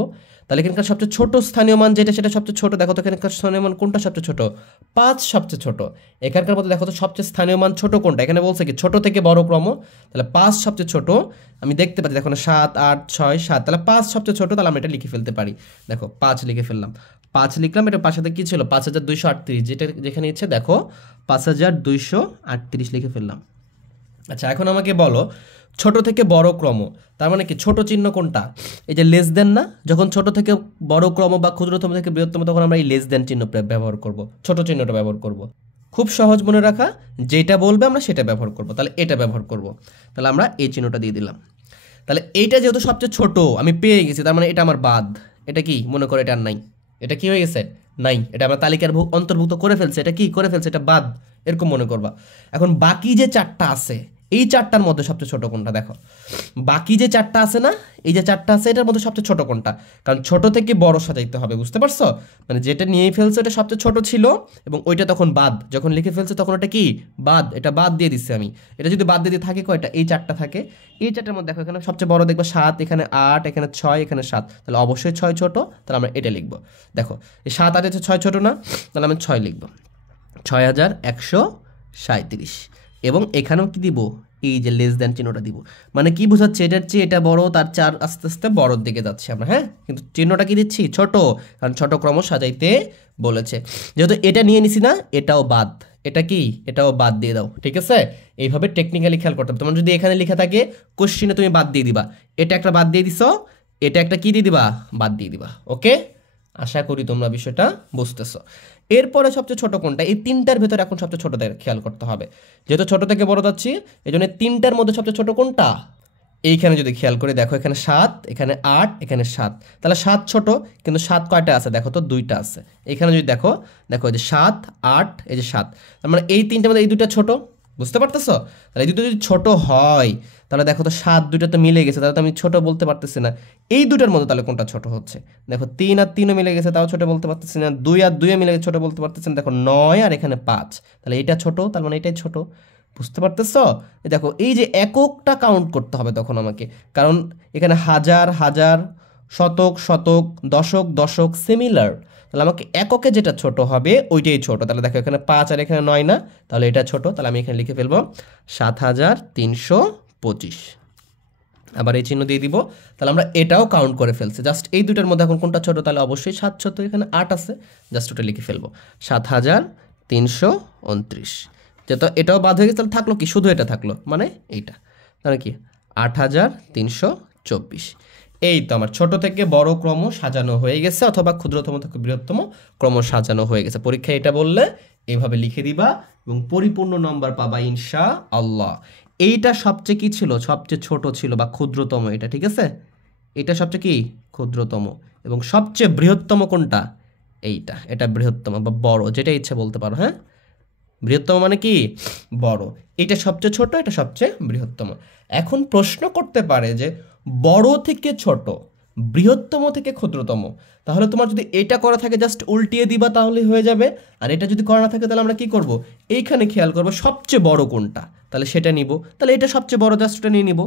তাহলে এখানকার সবচেয়ে ছোট স্থানীয় মান যেটা সেটা সবচেয়ে ছোট। দেখো তো এখানকার স্থানীয় মান কোনটা সবচেয়ে ছোট, 5 সবচেয়ে ছোট। এখানকার মধ্যে দেখো তো সবচেয়ে স্থানীয় মান ছোট কোনটা, এখানে বলছে কি ছোট থেকে বড় ক্রম, তাহলে 5 সবচেয়ে ছোট। আমি দেখতে পাচ্ছি দেখো 7 8 6 7, তাহলে 5 সবচেয়ে ছোট, তাহলে আমরা এটা লিখে ফেলতে পারি। দেখো 5 লিখে ফেললাম, 5 লিখলাম। এটা পাশে কি ছিল, 5238, যেটা যেখানে ইচ্ছে দেখো 5238 লিখে ফেললাম। আচ্ছা, এখন আমাকে বলো ছোট থেকে বড় ক্রম, তার মানে কি ছোট চিহ্ন কোনটা, এই যে লেস দেন না, যখন ছোট থেকে বড় ক্রম বা ক্ষুদ্রতম থেকে বৃহত্তম তখন আমরা এই লেস দেন চিহ্ন ব্যবহার করব, ছোট চিহ্নটা ব্যবহার করব। খুব সহজ মনে রাখা, যেটা বলবে আমরা সেটা ব্যবহার করব। তাহলে এটা ব্যবহার করব, তাহলে আমরা এই চিহ্নটা দিয়ে দিলাম। তাহলে এইটা যেহেতু সবচেয়ে ছোট আমি পেয়ে গেছি, তার মানে এটা আমার বাদ। এটা কি মনে করে এটা আর নাই, এটা কি হয়ে গেছে, নাই, এটা আমরা তালিকার অন্তর্ভুক্ত করে ফেলছে, এটা কি করে ফেলছে, এটা বাদ, এরকম মনে করবা। এখন বাকি যে 4টা আছে, এই 4টার মধ্যে সবচেয়ে ছোট কোনটা, দেখো বাকি যে 4টা আছে না, এই যে 4টা আছে এটার মধ্যে সবচেয়ে ছোট কোনটা, কারণ ছোট থেকে বড় সাজাইতে হবে, বুঝতে পারছো? মানে যেটা নিয়েই ফেলছে এটা সবচেয়ে ছোট ছিল এবং ওইটা তখন বাদ, যখন লিখে ফেলছে তখন এটা কি বাদ, এটা বাদ দিয়ে দিচ্ছি আমি। এটা যদি বাদ দিয়ে থাকে কয়টা, এই 4টা থাকে। এই 4টার মধ্যে দেখো এখানে সবচেয়ে বড় দেখবো 7, এখানে 8, এখানে 6, এখানে 7, তাহলে অবশ্যই 6 ছোট, তাহলে আমরা এটা লিখবো। দেখো এই 7 8 6 ছোট না, তাহলে আমি 6 লিখবো, 6137। এবং এখানেও কি দিব, এই যে লেস দেন চিহ্নটা দিব। মানে কি বোঝাচ্ছে, এটার চেয়ে এটা বড়, তার চার আস্তে আস্তে বড়র দিকে যাচ্ছে আমরা, হ্যাঁ, কিন্তু চিহ্নটা কি দিচ্ছি, ছোট, কারণ ছোট ক্রম সাজাইতে বলেছে। যেহেতু এটা নিয়ে নিছি না, এটাও বাদ, এটা কি এটাও বাদ দিয়ে দাও, ঠিক আছে? এইভাবে টেকনিক্যালি খেয়াল করতে হবে। তোমার যদি এখানে লেখা থাকে কোশ্চিনে তুমি বাদ দিয়ে দিবা, এটা একটা বাদ দিয়ে দিছো, এটা একটা কি দিয়ে দিবা, বাদ দিয়ে দিবা। ওকে, আশা করি তোমরা বিষয়টা বুঝতেছো। এরপরে সবচেয়ে ছোট কোনটা, এই 3টার ভেতরে এখন সবচেয়ে ছোটদের খেয়াল করতে হবে। যেহেতু ছোট থেকে বড় যাচ্ছি, এই জন্য 3টার মধ্যে সবচেয়ে ছোট কোনটা, এইখানে যদি খেয়াল করে দেখো এখানে 7, এখানে 8, এখানে 7, তাহলে 7 ছোট, কিন্তু 7 কয়টা আছে দেখো তো, 2টা আছে। এখানে যদি দেখো এই যে 7 8, এই যে 7, তার মানে এই 3টার মধ্যে এই 2টা ছোট, বুঝতে পারতেছো? তাহলে এই দুটো যদি ছোট হয় তাহলে দেখো তো 7 2টা তো মিলে গেছে, তাহলে তো আমি ছোট বলতে পারতেছি না। এই দুটার মধ্যে তাহলে কোনটা ছোট হচ্ছে, দেখো 3 আর 3ও মিলে গেছে, তাও ছোট বলতে পারতেছি না। 2 আর 2 মিলে গেছে, ছোট বলতে পারতেছি না। দেখো 9 আর এখানে 5, তাহলে এটা ছোট, তার মানে এটাই ছোট, বুঝতে পারতেছো? দেখো এই যে এককটা কাউন্ট করতে হবে তখন আমাকে, কারণ এখানে হাজার হাজার, শতক শতক, দশক দশক সিমিলার, তাহলে আমাকে এককে যেটা ছোট হবে ওইটাই ছোট। তাহলে দেখো এখানে 5 আর এখানে 9 না, তাহলে এটা ছোট, তাহলে আমি এখানে লিখে ফেলবো 7325। আবার এই চিহ্ন দিয়ে দিব। তাহলে আমরা এটাও কাউন্ট করে ফেলছি। জাস্ট এই দুটার মধ্যে এখন কোনটা ছোট, তাহলে অবশ্যই 7 ছোট, এখানে 8 আছে, জাস্ট ওটা লিখে ফেলবো 7329। যেহেতু এটাও বাদ হয়ে গেছে, তাহলে থাকলো কি, শুধু এটা থাকলো, মানে এইটা, তাহলে কি 8324। এই তো আমার ছোট থেকে বড় ক্রম সাজানো হয়ে গেছে, অথবা ক্ষুদ্রতম থেকে বৃহত্তম ক্রম সাজানো হয়ে গেছে। পরীক্ষায় এটা বললে এইভাবে লিখে দিবা এবং পরিপূর্ণ নম্বর পাবা ইনশাআল্লাহ। এইটা সবচেয়ে কি ছিল, সবচেয়ে ছোট ছিল বা ক্ষুদ্রতম এটা, ঠিক আছে? এটা সবচেয়ে কি ক্ষুদ্রতম, এবং সবচেয়ে বৃহত্তম কোনটা, এইটা, এটা বৃহত্তম বা বড়, যেটা ইচ্ছে বলতে পারো। হ্যাঁ, বৃহত্তম মানে কি বড়, এটা সবচেয়ে ছোট, এটা সবচেয়ে বৃহত্তম। এখন প্রশ্ন করতে পারে যে বড় থেকে ছোট, বৃহত্তম থেকে ক্ষুদ্রতম, তাহলে তোমার যদি এটা করা থাকে জাস্ট উল্টিয়ে দিবা তাহলে হয়ে যাবে। আর এটা যদি করা না থাকে তাহলে আমরা কি করব, এইখানে খেয়াল করব সবচেয়ে বড় কোনটা, তাহলে সেটা নিব। তাহলে এটা সবচেয়ে বড়, জাস্ট ওটা নিয়ে নিব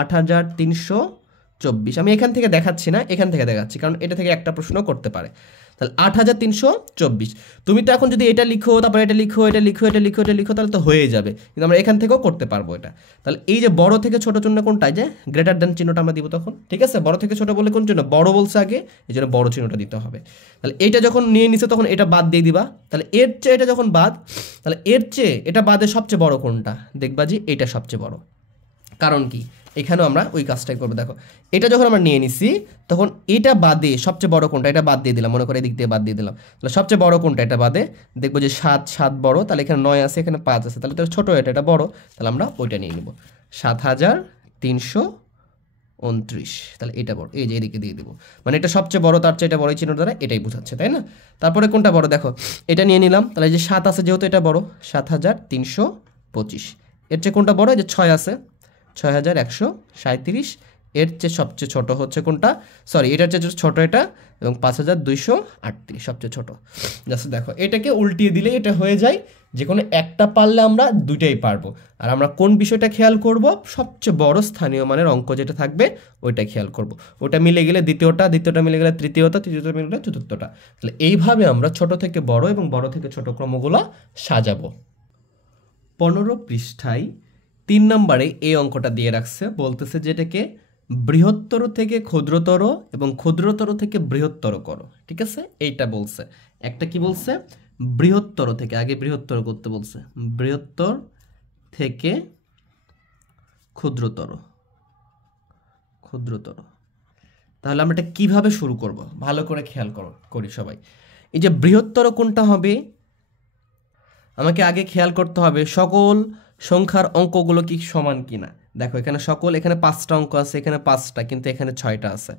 8324। আমি এখান থেকে দেখাচ্ছি না, এখান থেকে দেখাচ্ছি, কারণ এটা থেকে একটা প্রশ্ন করতে পারে। তাহলে 8324। তুমি তো এখন যদি এটা লিখো, তারপর এটা লিখো, এটা লিখো, এটা লিখো, এটা লিখো, তাহলে তো হয়ে যাবে, কিন্তু আমরা এখান থেকেও করতে পারবো এটা। তাহলে এই যে বড় থেকে ছোট চিহ্ন কোনটা, যে গ্রেটার দ্যান চিহ্নটা আমরা দিব তখন, ঠিক আছে? বড় থেকে ছোট বলে কোন চিহ্ন, বড় বলছে আগে, এই জন্য বড় চিহ্নটা দিতে হবে। তাহলে এইটা যখন নিয়ে নিছে তখন এটা বাদ দিয়ে দিবা। তাহলে এর চেয়ে এটা যখন বাদ, তাহলে এর চেয়ে এটা বাদে সবচেয়ে বড় কোনটা, দেখবা যে এটা সবচেয়ে বড়। কারণ কি, এখানেও আমরা ওই কাজটাই করবো। দেখো, এটা যখন আমরা নিয়ে নিছি তখন এটা বাদে সবচেয়ে বড় কোনটা, এটা বাদ দিয়ে দিলাম, মনে করে এদিক দিয়ে বাদ দিয়ে দিলাম। তাহলে সবচেয়ে বড় কোনটা, এটা বাদে, দেখবো যে 7 বড়, তাহলে এখানে 9 আছে, এখানে 5 আছে, তাহলে তো ছোট, এটা বড়, তাহলে আমরা ওইটা নিয়ে নিব 7329। তাহলে এটা বড়, এই যে এদিকে দিয়ে দিব, মানে এটা সবচেয়ে বড়, তার চেয়ে এটা বড়, চিহ্ন দ্বারা এটাই বোঝাচ্ছে, তাই না? তারপরে কোনটা বড়, দেখো এটা নিয়ে নিলাম, তাহলে এই যে 7 আছে, যেহেতু এটা বড়, 7325। এর চেয়ে কোনটা বড়, এই যে 6 আছে, 6137। এর চেয়ে সবচেয়ে ছোট হচ্ছে কোনটা, সরি এটার চেয়ে ছোট এটা, এবং 5238 সবচেয়ে ছোট। জাস্ট দেখো, এটাকে উল্টিয়ে দিলে এটা হয়ে যায়, যে কোনো একটা পারলে আমরা দুইটাই পারবো। আর আমরা কোন বিষয়টা খেয়াল করব, সবচেয়ে বড় স্থানীয় মানের অঙ্ক যেটা থাকবে ওইটা খেয়াল করব। ওটা মিলে গেলে দ্বিতীয়টা, দ্বিতীয়টা মিলে গেলে তৃতীয়টা, তৃতীয়টা মিলে গেলে চতুর্থটা। তাহলে এইভাবে আমরা ছোট থেকে বড় এবং বড় থেকে ছোট ক্রমগুলো সাজাবো। 15 পৃষ্ঠায় 3 নম্বরে এই অঙ্কটা দিয়ে রাখছে, বলতেছে যেটাকে বৃহত্তর থেকে ক্ষুদ্রতর এবং ক্ষুদ্রতর থেকে বৃহত্তর করো, ঠিক আছে? এইটা বলছে। একটা কি বলছে, বৃহত্তর থেকে, আগে বৃহত্তর করতে বলছে, বৃহত্তর থেকে ক্ষুদ্রতর, ক্ষুদ্রতর। তাহলে আমরা এটা কিভাবে শুরু করব, ভালো করে খেয়াল করি সবাই। এই যে বৃহত্তর কোনটা হবে, আমাকে আগে খেয়াল করতে হবে সকল সংখ্যার অঙ্কগুলো কি সমান কিনা। দেখো এখানে সকল, এখানে 5টা অঙ্ক আছে, এখানে 5টা, কিন্তু এখানে 6টা আছে,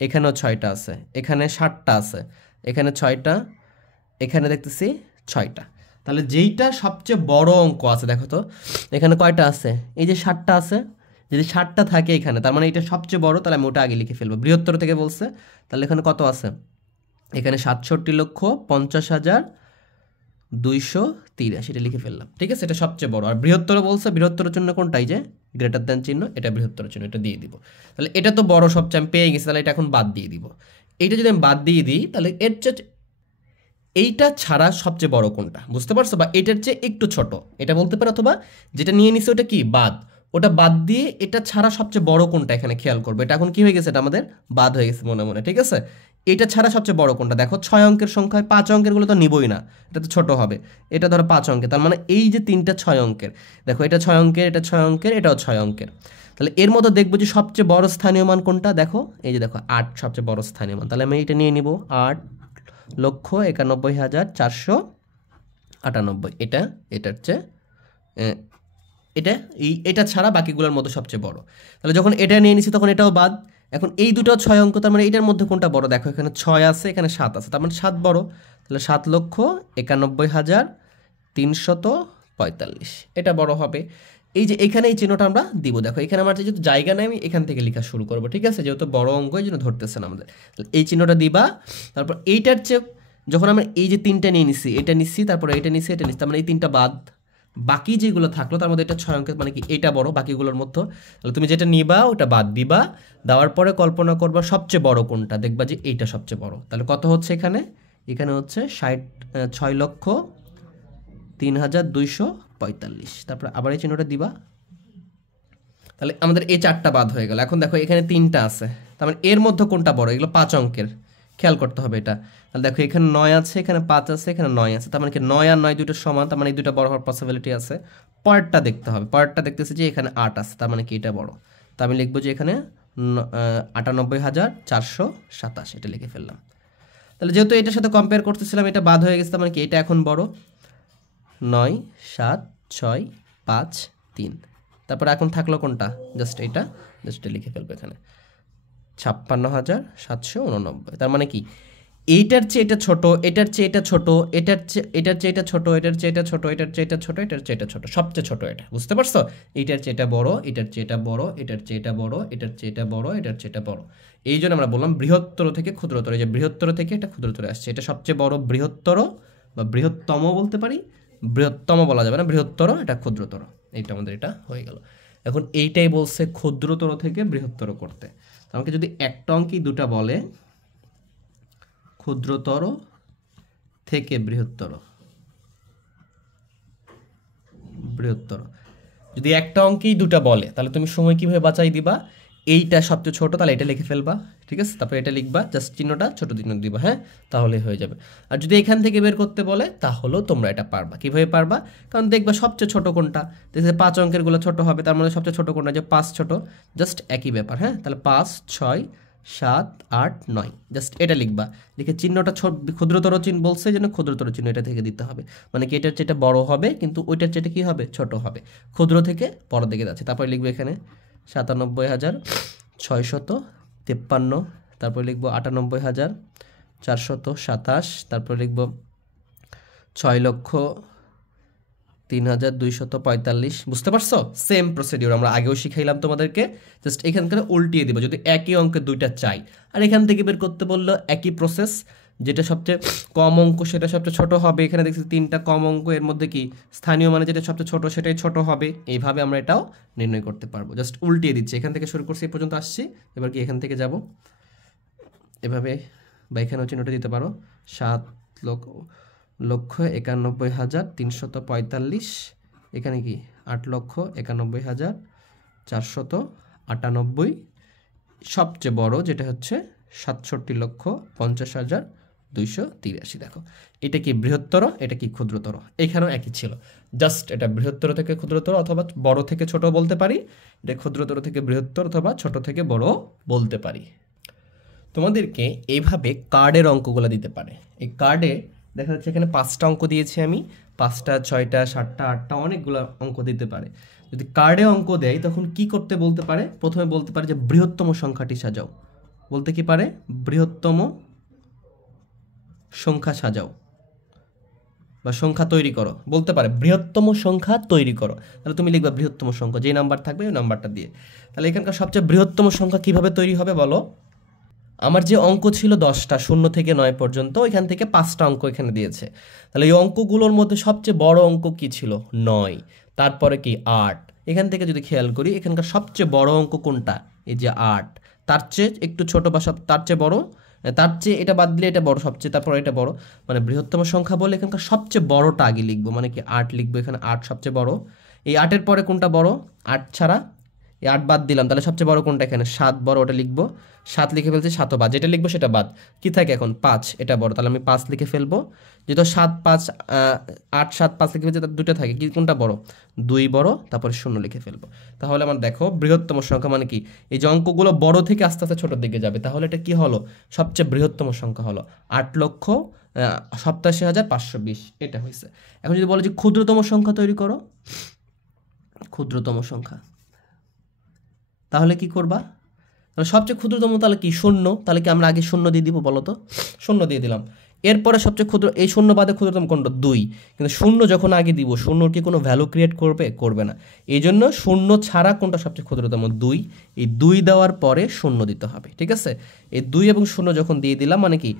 এখানেও 6টা আছে, এখানে 7টা আছে, এখানে 6টা, এখানে দেখতেছি 6টা। তাহলে যেইটা সবচেয়ে বড় অঙ্ক আছে, দেখো তো এখানে কয়টা আছে, এই যে 7টা আছে, যদি 7টা থাকে এখানে, তার মানে এটা সবচেয়ে বড়, তাহলে আমি ওটা আগে লিখে ফেলবো। বৃহত্তর থেকে বলছে, তাহলে এখানে কত আছে, এখানে 67,50,283 লিখে ফেললাম, ঠিক আছে? এটা সবচেয়ে বড়। আর বৃহত্তর বলছে, বৃহত্তর জন্য কোনটাই, যে গ্রেটার দ্যান চিহ্ন, এটা বৃহত্তর চিহ্ন, এটা দিয়ে দিব। তাহলে এটা তো বড় সবচেয়ে, আমি পেয়ে গেছি, তাহলে এটা এখন বাদ দিয়ে দিব। এইটা যদি আমি বাদ দিয়ে দিই, তাহলে এর চেয়ে এইটা ছাড়া সবচেয়ে বড় কোনটা, বুঝতে পারছো? বা এটার চেয়ে একটু ছোট, এটা বলতে পারে, অথবা যেটা নিয়ে নিছে ওটা কি বাদ, ওটা বাদ দিয়ে এটা ছাড়া সবচেয়ে বড় কোনটা এখানে খেয়াল করবো। এটা এখন কি হয়ে গেছে, এটা আমাদের বাদ হয়ে গেছে মনে মনে, ঠিক আছে? এটা ছাড়া সবচেয়ে বড় কোনটা, দেখো 6 অঙ্কের সংখ্যায় 5 অঙ্কেরগুলো তো নিবই না, এটা তো ছোট হবে। এটা ধরো 5 অঙ্কের, তার মানে এই যে 3টা 6 অঙ্কের, দেখো এটা 6 অঙ্কের, এটা 6 অঙ্কের, এটাও 6 অঙ্কের। তাহলে এর মধ্যে দেখবো যে সবচেয়ে বড় স্থানীয় মান কোনটা, দেখো এই যে দেখো 8 সবচেয়ে বড় স্থানীয় মান। তাহলে আমি এটা নিয়ে নিব 8,91,498। এটা, এটার চেয়ে এটা ছাড়া বাকিগুলোর মধ্যে সবচেয়ে বড়। তাহলে যখন এটা নিয়ে নিছি তখন এটাও বাদ। এখন এই দুটো 6 অঙ্ক, তার মানে এটার মধ্যে কোনটা বড়, দেখো এখানে 6 আছে, এখানে 7 আছে, তার মানে 7 বড়। তাহলে 7,91,345 এটা বড় হবে। এই যে এখানে এই চিহ্নটা আমরা দিব, দেখো এখানে আমার যেহেতু জায়গা নেই, আমি এখান থেকে লেখা শুরু করবো, ঠিক আছে? যেহেতু বড় অঙ্ক, এই জন্য ধরতেছে না আমাদের। এই চিহ্নটা দিবা। তারপর এইটার চেয়ে যখন আমরা এই যে 3টা নিয়ে নিছি, এটা নিচ্ছি, তারপরে এটা নিচ্ছি, এটা নিচ্ছি, তার মানে এই 3টা বাদ, বাকি যেগুলো থাকলো তার মধ্যে এটা 6 অঙ্কের, মানে কি এটা বড় বাকিগুলোর মধ্যে। তাহলে তুমি যেটা নিবা ওটা বাদ দিবা, দেওয়ার পরে কল্পনা করবা সবচেয়ে বড় কোনটা, দেখবা যে এইটা সবচেয়ে বড়। তাহলে কত হচ্ছে এখানে, এখানে হচ্ছে 6,03,245। তারপর আবার এই চিহ্নটা দিবা, তাহলে আমাদের এই 4টা বাদ হয়ে গেল। এখন দেখো এখানে 3টা আছে, তার মানে এর মধ্যে কোনটা বড়? এগুলো 5 অঙ্কের, খেয়াল করতে হবে এটা। তাহলে দেখো এখানে 9 আছে, এখানে 5 আছে, এখানে 9 আছে, তার মানে কি 9 আর 9 দুটো সমান, তার মানে এই দুটো বড় হওয়ার পসিবিলিটি আছে। পরেরটা দেখতে হবে, পরেরটা দেখতেছি যে এখানে 8 আছে, তার মানে কি এটা বড়। তো আমি লিখবো যে এখানে 98,427, এটা লিখে ফেললাম। তাহলে যেহেতু এটার সাথে কম্পেয়ার করতেছিলাম, এটা বাদ হয়ে গেছে, তার মানে কি এটা এখন বড়। 9, 7, 6, 5, 3, তারপর এখন থাকলো কোনটা? জাস্ট এটা লিখে ফেলবো এখানে 56,789। তার মানে কি এইটার চেয়ে এটা ছোট, এটার চেয়ে এটা ছোট, এটার চেয়ে এটা ছোট, এটার চেয়ে এটা ছোট, এটার চেয়ে এটা ছোট, এটার চেয়ে এটা ছোট, সবচেয়ে ছোট এটা। বুঝতে পারছো? এটার চেয়ে এটা বড়, এটার চেয়ে এটা বড়, এটার চেয়ে এটা বড়, এটার চেয়ে এটা বড়, এটার চেয়ে এটা বড়। এই জন্য আমরা বললাম বৃহত্তর থেকে ক্ষুদ্রতর। এই যে বৃহত্তর থেকে এটা ক্ষুদ্রতর আসছে, এটা সবচেয়ে বড় বৃহত্তর বা বৃহত্তম বলতে পারি, বৃহত্তম বলা যাবে না, বৃহত্তর, এটা ক্ষুদ্রতর। এইটা আমাদের এটা হয়ে গেল। এখন এইটাই বলছে ক্ষুদ্রতর থেকে বৃহত্তর করতে। আমাকে যদি একটা অঙ্কেই দুটা বলে, ক্ষুদ্রতর থেকে বৃহত্তর, যদি একটা অঙ্কেই দুটা বলে, তাহলে তুমি সময় কিভাবে বাঁচাই দিবা? এইটা সবচেয়ে ছোট, তাহলে এটা লিখে ফেলবা, ঠিক আছে? তারপরে এটা লিখবা, জাস্ট চিহ্নটা ছোট চিহ্ন দিবা, হ্যাঁ, তাহলে হয়ে যাবে। আর যদি এখান থেকে বের করতে বলে, তাহলেও তোমরা এটা পারবা। কিভাবে পারবা? কারণ দেখবা সবচেয়ে ছোট কোনটা, দেখবে 5 অঙ্কেরগুলো ছোট হবে, তার মধ্যে সবচেয়ে ছোট কোনটা? যে 5 ছোট, জাস্ট একই ব্যাপার, হ্যাঁ। তাহলে 5, 6, 7, 8, 9, জাস্ট এটা লিখবা, লিখে চিহ্নটা ক্ষুদ্রতর চিহ্ন বলছে, যেন ক্ষুদ্রতর চিহ্ন এটা থেকে দিতে হবে, মানে কি এটার চেয়ে বড় হবে, কিন্তু ওইটার চেয়ে কি হবে? ছোট হবে, ক্ষুদ্র থেকে বড় দিকে যাচ্ছে। তারপরে লিখবে এখানে 97,653, তারপর লিখবো 98,427, তারপর লিখবো 6,03,245। বুঝতে পারছো? সেম প্রসিডিউর আমরা আগেও শিখাইলাম তোমাদেরকে, জাস্ট এখানকার উল্টিয়ে দিব যদি একই অঙ্কের দুইটা চাই। আর এখান থেকে বের করতে বললো একই প্রসেস, যেটা সবচেয়ে কম অঙ্ক সেটা সবচেয়ে ছোট হবে। এখানে দেখছি 3টা কম অঙ্ক, এর মধ্যে কি স্থানীয় মানে যেটা সবচেয়ে ছোট সেটাই ছোট হবে। এইভাবে আমরা এটাও নির্ণয় করতে পারবো। জাস্ট উল্টিয়ে দিচ্ছি, এখান থেকে শুরু করছি এই পর্যন্ত আসছি, এবার কি এখান থেকে যাব এভাবে, বা এখানেও চিহ্নটা দিতে পারো 7,91,345, এখানে কি 8,91,498, সবচেয়ে বড় যেটা হচ্ছে 67,50,283। দেখো এটা কি বৃহত্তর, এটা কি ক্ষুদ্রতর, এখানেও একই ছিল, জাস্ট এটা বৃহত্তর থেকে ক্ষুদ্রতর অথবা বড় থেকে ছোট বলতে পারি, এটা ক্ষুদ্রতর থেকে বৃহত্তর অথবা ছোট থেকে বড় বলতে পারি। তোমাদেরকে এইভাবে কার্ডের অঙ্কগুলো দিতে পারে। এই কার্ডে দেখা যাচ্ছে এখানে 5টা অঙ্ক দিয়েছি আমি, 5টা, 6টা, 7টা, 8টা, অনেকগুলো অঙ্ক দিতে পারে। যদি কার্ডে অঙ্ক দেয় তখন কি করতে বলতে পারে? প্রথমে বলতে পারে যে বৃহত্তম সংখ্যাটি সাজাও, বলতে কি পারে? বৃহত্তম সংখ্যা সাজাও বা সংখ্যা তৈরি করো, বলতে পারে বৃহত্তম সংখ্যা তৈরি করো। তাহলে তুমি লিখবা বৃহত্তম সংখ্যা, যে নাম্বার থাকবে ওই নাম্বারটা দিয়ে। তাহলে এখানকার সবচেয়ে বৃহত্তম সংখ্যা কিভাবে তৈরি হবে বলো? আমার যে অঙ্ক ছিল 10টা, 0 থেকে 9 পর্যন্ত, এখান থেকে 5টা অঙ্ক এখানে দিয়েছে। তাহলে এই অঙ্কগুলোর মধ্যে সবচেয়ে বড় অঙ্ক কি ছিল? 9, তারপরে কি 8। এখান থেকে যদি খেয়াল করি এখানকার সবচেয়ে বড় অঙ্ক কোনটা? এই যে 8, তার চেয়ে একটু ছোট বা তার চেয়ে বড়, তার চেয়ে এটা বাদ দিলে এটা বড় সবচেয়ে, তারপর এটা বড়, মানে বৃহত্তম সংখ্যা বলে এখানকার সবচেয়ে বড়টা আগে লিখবো, মানে কি 8 লিখবো, এখানে 8 সবচেয়ে বড়। এই 8-এর পরে কোনটা বড়? 8 ছাড়া এই 8 বাদ দিলাম, তাহলে সবচেয়ে বড় কোনটা? এখানে 7 বড়, ওটা লিখবো। 7 লিখে ফেলছি, 7ও বাদ, যেটা লিখবো সেটা বাদ, কি থাকে এখন? 5, এটা বড়, তাহলে আমি 5 লিখে ফেলবো। যেহেতু 7, 5, 8, 7, 5 লিখে ফেলছি, তার দুটো থাকে, কি কোনটা বড়? 2 বড়, তারপরে 0 লিখে ফেলবো। তাহলে আমার দেখো বৃহত্তম সংখ্যা মানে কি? এই যে অঙ্কগুলো বড় থেকে আস্তে আস্তে ছোটোর দিকে যাবে, তাহলে এটা কি হলো? সবচেয়ে বৃহত্তম সংখ্যা হলো 8,87,520, এটা হয়েছে। এখন যদি বলো যে ক্ষুদ্রতম সংখ্যা তৈরি করো, ক্ষুদ্রতম সংখ্যা, তাহলে কি করবা? তাহলে সবচেয়ে ক্ষুদ্রতম তাহলে কি? 0, তাহলে কি আমরা আগে 0 দিয়ে দিব? বলো তো, 0 দিয়ে দিলাম। এরপরে সবচেয়ে ক্ষুদ্র, এই 0 বাদে ক্ষুদ্রতম কোনটা? 2, কিন্তু 0 যখন আগে দিব, 0 কি কোনো ভ্যালু ক্রিয়েট করবে? করবে না। এই জন্য 0 ছাড়া কোনটা সবচেয়ে ক্ষুদ্রতম? 2, এই 2 দেওয়ার পরে 0 দিতে হবে, ঠিক আছে? এই 2 এবং 0 যখন দিয়ে দিলাম, মানে কি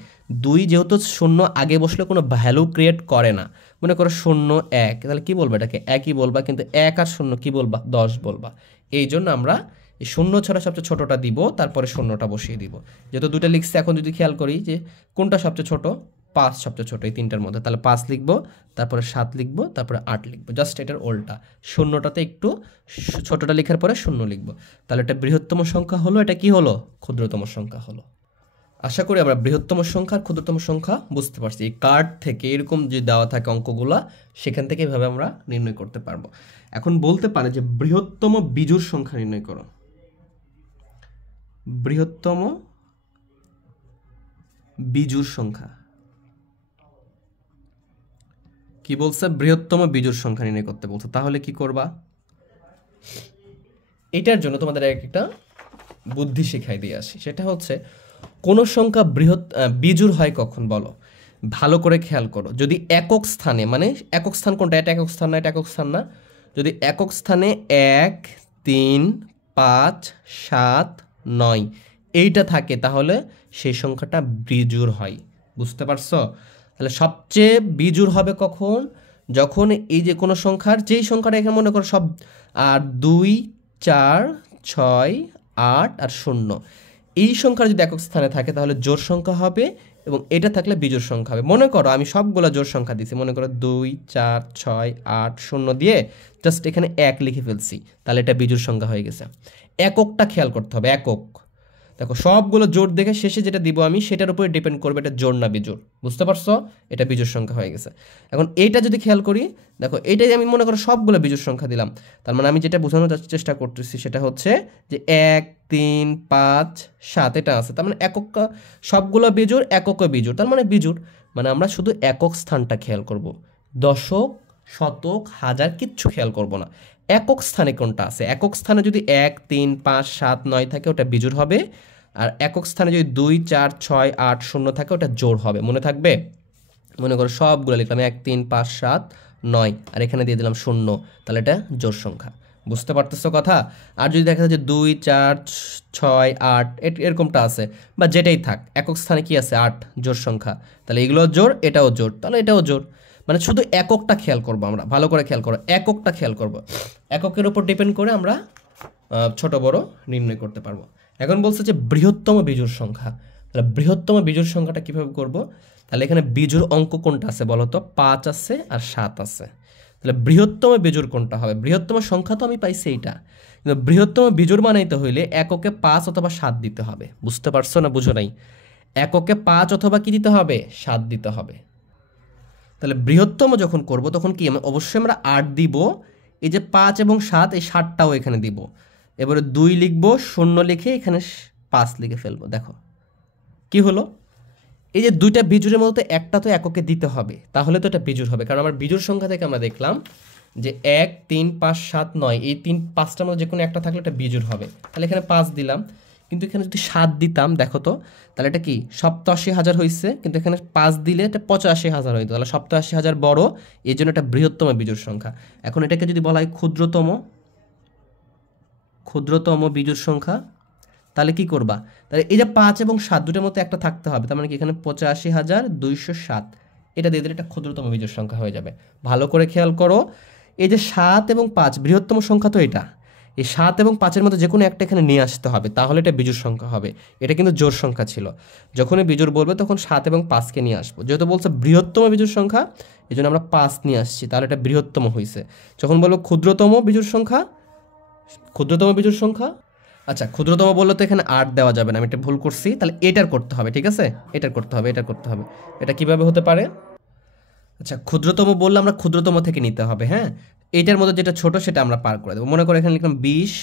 2 যেহেতু 0 আগে বসলে কোনো ভ্যালু ক্রিয়েট করে না, মনে করো 0, 1, তাহলে কি বলবা? এটাকে 1ই বলবা, কিন্তু 1 আর 0 কি বলবা? 10 বলবা। এই জন্য আমরা এই 0 ছাড়া সবচেয়ে ছোটটা দিব, তারপরে 0টা বসিয়ে দিব। যেহেতু দুটো লিখছি, এখন যদি খেয়াল করি যে কোনটা সবচেয়ে ছোট, 5 সবচেয়ে ছোট এই তিনটার মধ্যে, তাহলে 5 লিখবো, তারপরে 7 লিখবো, তারপরে 8 লিখবো, জাস্ট এটার উল্টা। শূন্যটাতে একটু ছোটটা লেখার পরে শূন্য লিখবো, তাহলে এটা বৃহত্তম সংখ্যা হলো, এটা কি হলো, ক্ষুদ্রতম সংখ্যা হলো। আশা করি আমরা বৃহত্তম সংখ্যা আর ক্ষুদ্রতম সংখ্যা বুঝতে পারছি। এই কার্ড থেকে এরকম যে দেওয়া থাকে অঙ্কগুলা, সেখান থেকে এভাবে আমরা নির্ণয় করতে পারবো। এখন বলতে পারে যে বৃহত্তম বিজোড় সংখ্যা নির্ণয় করো। বৃহত্তম বিজোড় সংখ্যা কি বলছে, বৃহত্তম বিজোড় সংখ্যা নির্ণয় করতে বলছে। তাহলে কি করবা, এটার জন্য তোমাদের একটা বুদ্ধি শিখাই দিয়ে আসি। সেটা হচ্ছে কোন সংখ্যা বিজোড় হয় কখন বলো, ভালো করে খেয়াল করো। যদি একক স্থানে, মানে একক স্থান কোনটা, এটা একক স্থান না, এটা একক স্থান না, যদি একক স্থানে 1, 3, 5, 7, 9 এইটা থাকে, তাহলে সেই সংখ্যাটা বিজোড় হয়। বুঝতে পারছো? তাহলে সবচেয়ে বিজোড় হবে কখন, যখন এই যে কোনো সংখ্যার, যেই সংখ্যাটা এখানে মনে করো সব আর 2, 4, 6, 8 আর 0, এই সংখ্যা যদি একক স্থানে থাকে তাহলে জোড় সংখ্যা হবে, এবং এটা থাকলে বিজোড় সংখ্যা হবে। মনে করো আমি সবগুলো জোড় সংখ্যা দিছি, মনে করো 2, 4, 6, 8, 0 দিয়ে জাস্ট এখানে 1 লিখে ফেলছি, তাহলে এটা বিজোড় সংখ্যা হয়ে গেছে। এককটা খেয়াল করতে হবে, একক। দেখো সবগুলো জোড় দেখে শেষে যেটা দিব আমি সেটার উপরে ডিপেন্ড করবে এটা জোড় না বিজোড়। বুঝতে পারছো? এটা বিজোড় সংখ্যা হয়ে গেছে। এখন এইটা যদি খেয়াল করি, দেখো এইটাই আমি মনে করো সবগুলো বিজোড় সংখ্যা দিলাম, তার মানে আমি যেটা বোঝানোর চেষ্টা করতেছি সেটা হচ্ছে যে 1, 3, 5, 7 এটা আছে, তার মানে একক, সবগুলো বিজোড়, একক বিজোড়, তার মানে বিজোড়। মানে আমরা শুধু একক স্থানটা খেয়াল করব, দশক, শতক, হাজার কিচ্ছু খেয়াল করব না। একক স্থানে কোনটা আছে, একক স্থানে যদি 1, 3, 5, 7, 9 থাকে ওটা বিজোড় হবে, আর একক স্থানে যদি 2, 4, 6, 8, 0 থাকে ওটা জোড় হবে। মনে থাকবে? মনে করো সবগুলো লিখলাম 1, 3, 5, 7, 9 আর এখানে দিয়ে দিলাম 0, তাহলে এটা জোড় সংখ্যা। বুঝতে পারতেছো কথা? আর যদি দেখা যায় যে 2, 4, 6, 8 এরকমটা আছে, বা যেটাই থাক, একক স্থানে কি আছে 8 জোড় সংখ্যা, তাহলে এগুলো জোড়, এটাও জোড়, তাহলে এটাও জোড়। মানে শুধু এককটা খেয়াল করবো আমরা, ভালো করে খেয়াল করো, এককটা খেয়াল করবো। এককের উপর ডিপেন্ড করে আমরা ছোট বড় নির্ণয় করতে পারবো। এখন বলছে যে বৃহত্তম বিজোড় সংখ্যা, তাহলে বৃহত্তম বিজোড় সংখ্যাটা কিভাবে করব? তাহলে এখানে বিজোড় অঙ্ক কোনটা আছে বলো তো, 5 আছে আর 7 আছে, তাহলে বৃহত্তম বিজোড় কোনটা হবে? বৃহত্তম সংখ্যা তো আমি পাইছি এইটা, কিন্তু বৃহত্তম বিজোড় বানাইতে হইলে এককে 5 অথবা 7 দিতে হবে। বুঝতে পারছো না, বুঝো নাই? এককে 5 অথবা কি দিতে হবে, 7 দিতে হবে। তাহলে বৃহত্তম যখন করব তখন কি অবশ্যই আমরা 8 দিব, এই যে 5 এবং 7 এই 7টাও এখানে দিব, এবারে 2 লিখবো, 0 লিখে এখানে 5 লিখে ফেলবো। দেখো কি হলো, এই যে দুইটা বিজোড়ের মধ্যে একটা তো এককে দিতে হবে, তাহলে তো এটা বিজোড় হবে। কারণ আমার বিজোড় সংখ্যা থেকে আমরা দেখলাম যে 1, 3, 5, 7, 9 এই 5টার মধ্যে যে কোনো একটা থাকলে এটা বিজোড় হবে, তাহলে এখানে 5 দিলাম। কিন্তু এখানে যদি 7 দিতাম, দেখো তো, তাহলে এটা কি 87,000 হয়েছে, কিন্তু এখানে 5 দিলে এটা 85,000 হইতো, তাহলে 87,000 বড়, এই জন্য এটা বৃহত্তম বিজোড় সংখ্যা। এখন এটাকে যদি বলা হয় ক্ষুদ্রতম বিজোড় সংখ্যা, তাহলে কি করবা? তাহলে এই যে 5 এবং 7 দুটোর মধ্যে একটা থাকতে হবে, তার মানে কি এখানে 85,207 এটা দিয়ে দিলে এটা ক্ষুদ্রতম বিজোড় সংখ্যা হয়ে যাবে। ভালো করে খেয়াল করো, এই যে 7 এবং 5 বৃহত্তম সংখ্যা তো এটা, এই 7 এবং 5-এর মধ্যে যে কোনো একটা এখানে নিয়ে আসতে হবে, তাহলে এটা বিজোড় সংখ্যা হবে। এটা কিন্তু জোড় সংখ্যা ছিল, যখনই বিজোড় বলবে তখন 7 এবং 5কে নিয়ে আসবো। যেহেতু বলছে বৃহত্তম বিজোড় সংখ্যা, এই জন্য আমরা 5 নিয়ে আসছি, তাহলে এটা বৃহত্তম হয়েছে। যখন বলবো ক্ষুদ্রতম বিজোড় সংখ্যা, আচ্ছা ক্ষুদ্রতম বললে তো এখানে 8 দেওয়া যাবে না, আমি এটা ভুল করছি, তাহলে এটার করতে হবে, ঠিক আছে, এটার করতে হবে। এটা কিভাবে হতে পারে? আচ্ছা ক্ষুদ্রতম বললে আমরা ক্ষুদ্রতম থেকে নিতে হবে, হ্যাঁ, এইটার মধ্যে যেটা ছোট সেটা আমরা পার করে দেবো। মনে করো এখানে লিখলাম 20,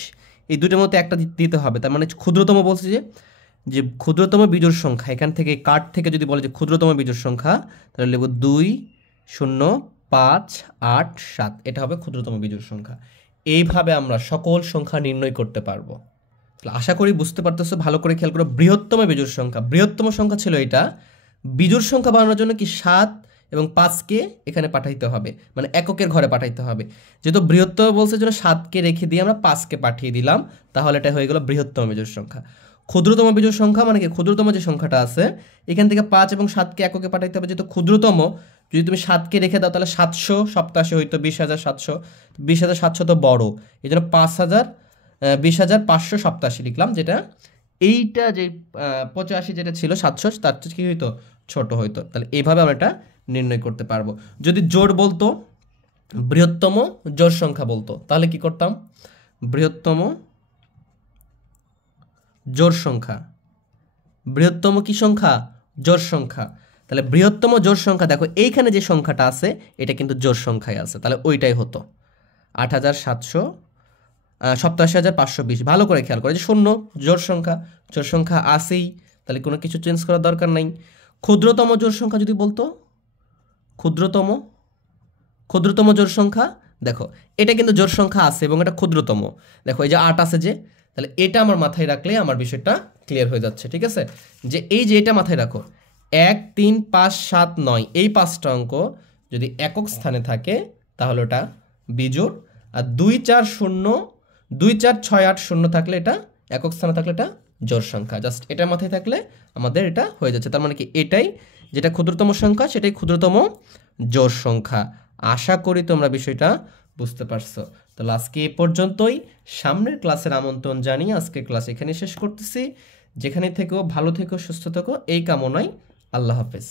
এই দুটোর মধ্যে একটা দিতে হবে, তার মানে ক্ষুদ্রতম বলছি যে ক্ষুদ্রতম বিজোড় সংখ্যা, এখান থেকে কার্ড থেকে যদি বলে যে ক্ষুদ্রতম বিজোড় সংখ্যা, তাহলে লিখব 2, 0, 5, 8, 7, এটা হবে ক্ষুদ্রতম বিজোড় সংখ্যা। এইভাবে আমরা সকল সংখ্যা নির্ণয় করতে পারবো। আশা করি বুঝতে পারতেছো। ভালো করে খেয়াল করো, বৃহত্তম বিজোড় সংখ্যা, বৃহত্তম সংখ্যা ছিল এটা, বিজোড় সংখ্যা বানানোর জন্য কি 7 এবং 5কে এখানে পাঠাইতে হবে, মানে এককের ঘরে পাঠাইতে হবে। যেহেতু বৃহত্তম বলছে জন্য 7কে রেখে দিয়ে আমরা 5কে পাঠিয়ে দিলাম, তাহলে এটা হয়ে গেল বৃহত্তম বিজোড় সংখ্যা। ক্ষুদ্রতম বিজোড় সংখ্যা মানে কি, ক্ষুদ্রতম যে সংখ্যাটা আছে এখান থেকে 5 এবং 7কে এককে পাঠাইতে হবে। যেহেতু ক্ষুদ্রতম, যদি তুমি 7কে রেখে দাও তাহলে 787 হইতো, 20,700, 20,700 তো বড়, এই জন্য 20,587 লিখলাম, যেটা এইটা যে 85 যেটা ছিল 700 তার চেয়ে কি হইতো ছোট হইতো। তাহলে এইভাবে আমরা এটা নির্ণয় করতে পারবো। যদি জোড় বলতো, বৃহত্তম জোড় সংখ্যা বলতো, তাহলে কি করতাম? বৃহত্তম জোড় সংখ্যা, বৃহত্তম কি সংখ্যা? জোড় সংখ্যা। তাহলে বৃহত্তম জোড় সংখ্যা, দেখো এইখানে যে সংখ্যাটা আছে এটা কিন্তু জোড় সংখ্যায় আছে, তাহলে ওইটাই হতো 87,520। ভালো করে খেয়াল করে যে শূন্য জোড় সংখ্যা, জোড় সংখ্যা আসেই, তাহলে কোনো কিছু চেঞ্জ করার দরকার নাই। ক্ষুদ্রতম জোড় সংখ্যা যদি বলতো, ক্ষুদ্রতম জোড় সংখ্যা, দেখো এটা কিন্তু জোড় সংখ্যা আছে এবং এটা ক্ষুদ্রতম, দেখো এই যে 8 আছে যে, তাহলে এটা আমার মাথায় রাখলে আমার বিষয়টা ক্লিয়ার হয়ে যাচ্ছে। ঠিক আছে, যে এই যে এটা মাথায় রাখো, 1 3 5 7 9 এই 5টা অঙ্ক যদি একক স্থানে থাকে তাহলে ওটা বিজোড়, আর 2 4 0 2 4 6 8 0 থাকলে এটা একক স্থানে থাকলে এটা জোড় সংখ্যা। জাস্ট এটা মাথায় থাকলে আমাদের এটা হয়ে যাচ্ছে। তার মানে কি এটাই যেটা ক্ষুদ্রতম সংখ্যা সেটাই ক্ষুদ্রতম জোড় সংখ্যা। আশা করি তোমরা বিষয়টা বুঝতে পারছো। তো আজকে এ পর্যন্তই, সামনের ক্লাসের আমন্ত্রণ জানিয়ে আজকের ক্লাস এখানে শেষ করতেছি। যেখানে থেকেও ভালো থেকো, সুস্থ থেকো এই কামনায়। আল্লাহ হাফেজ।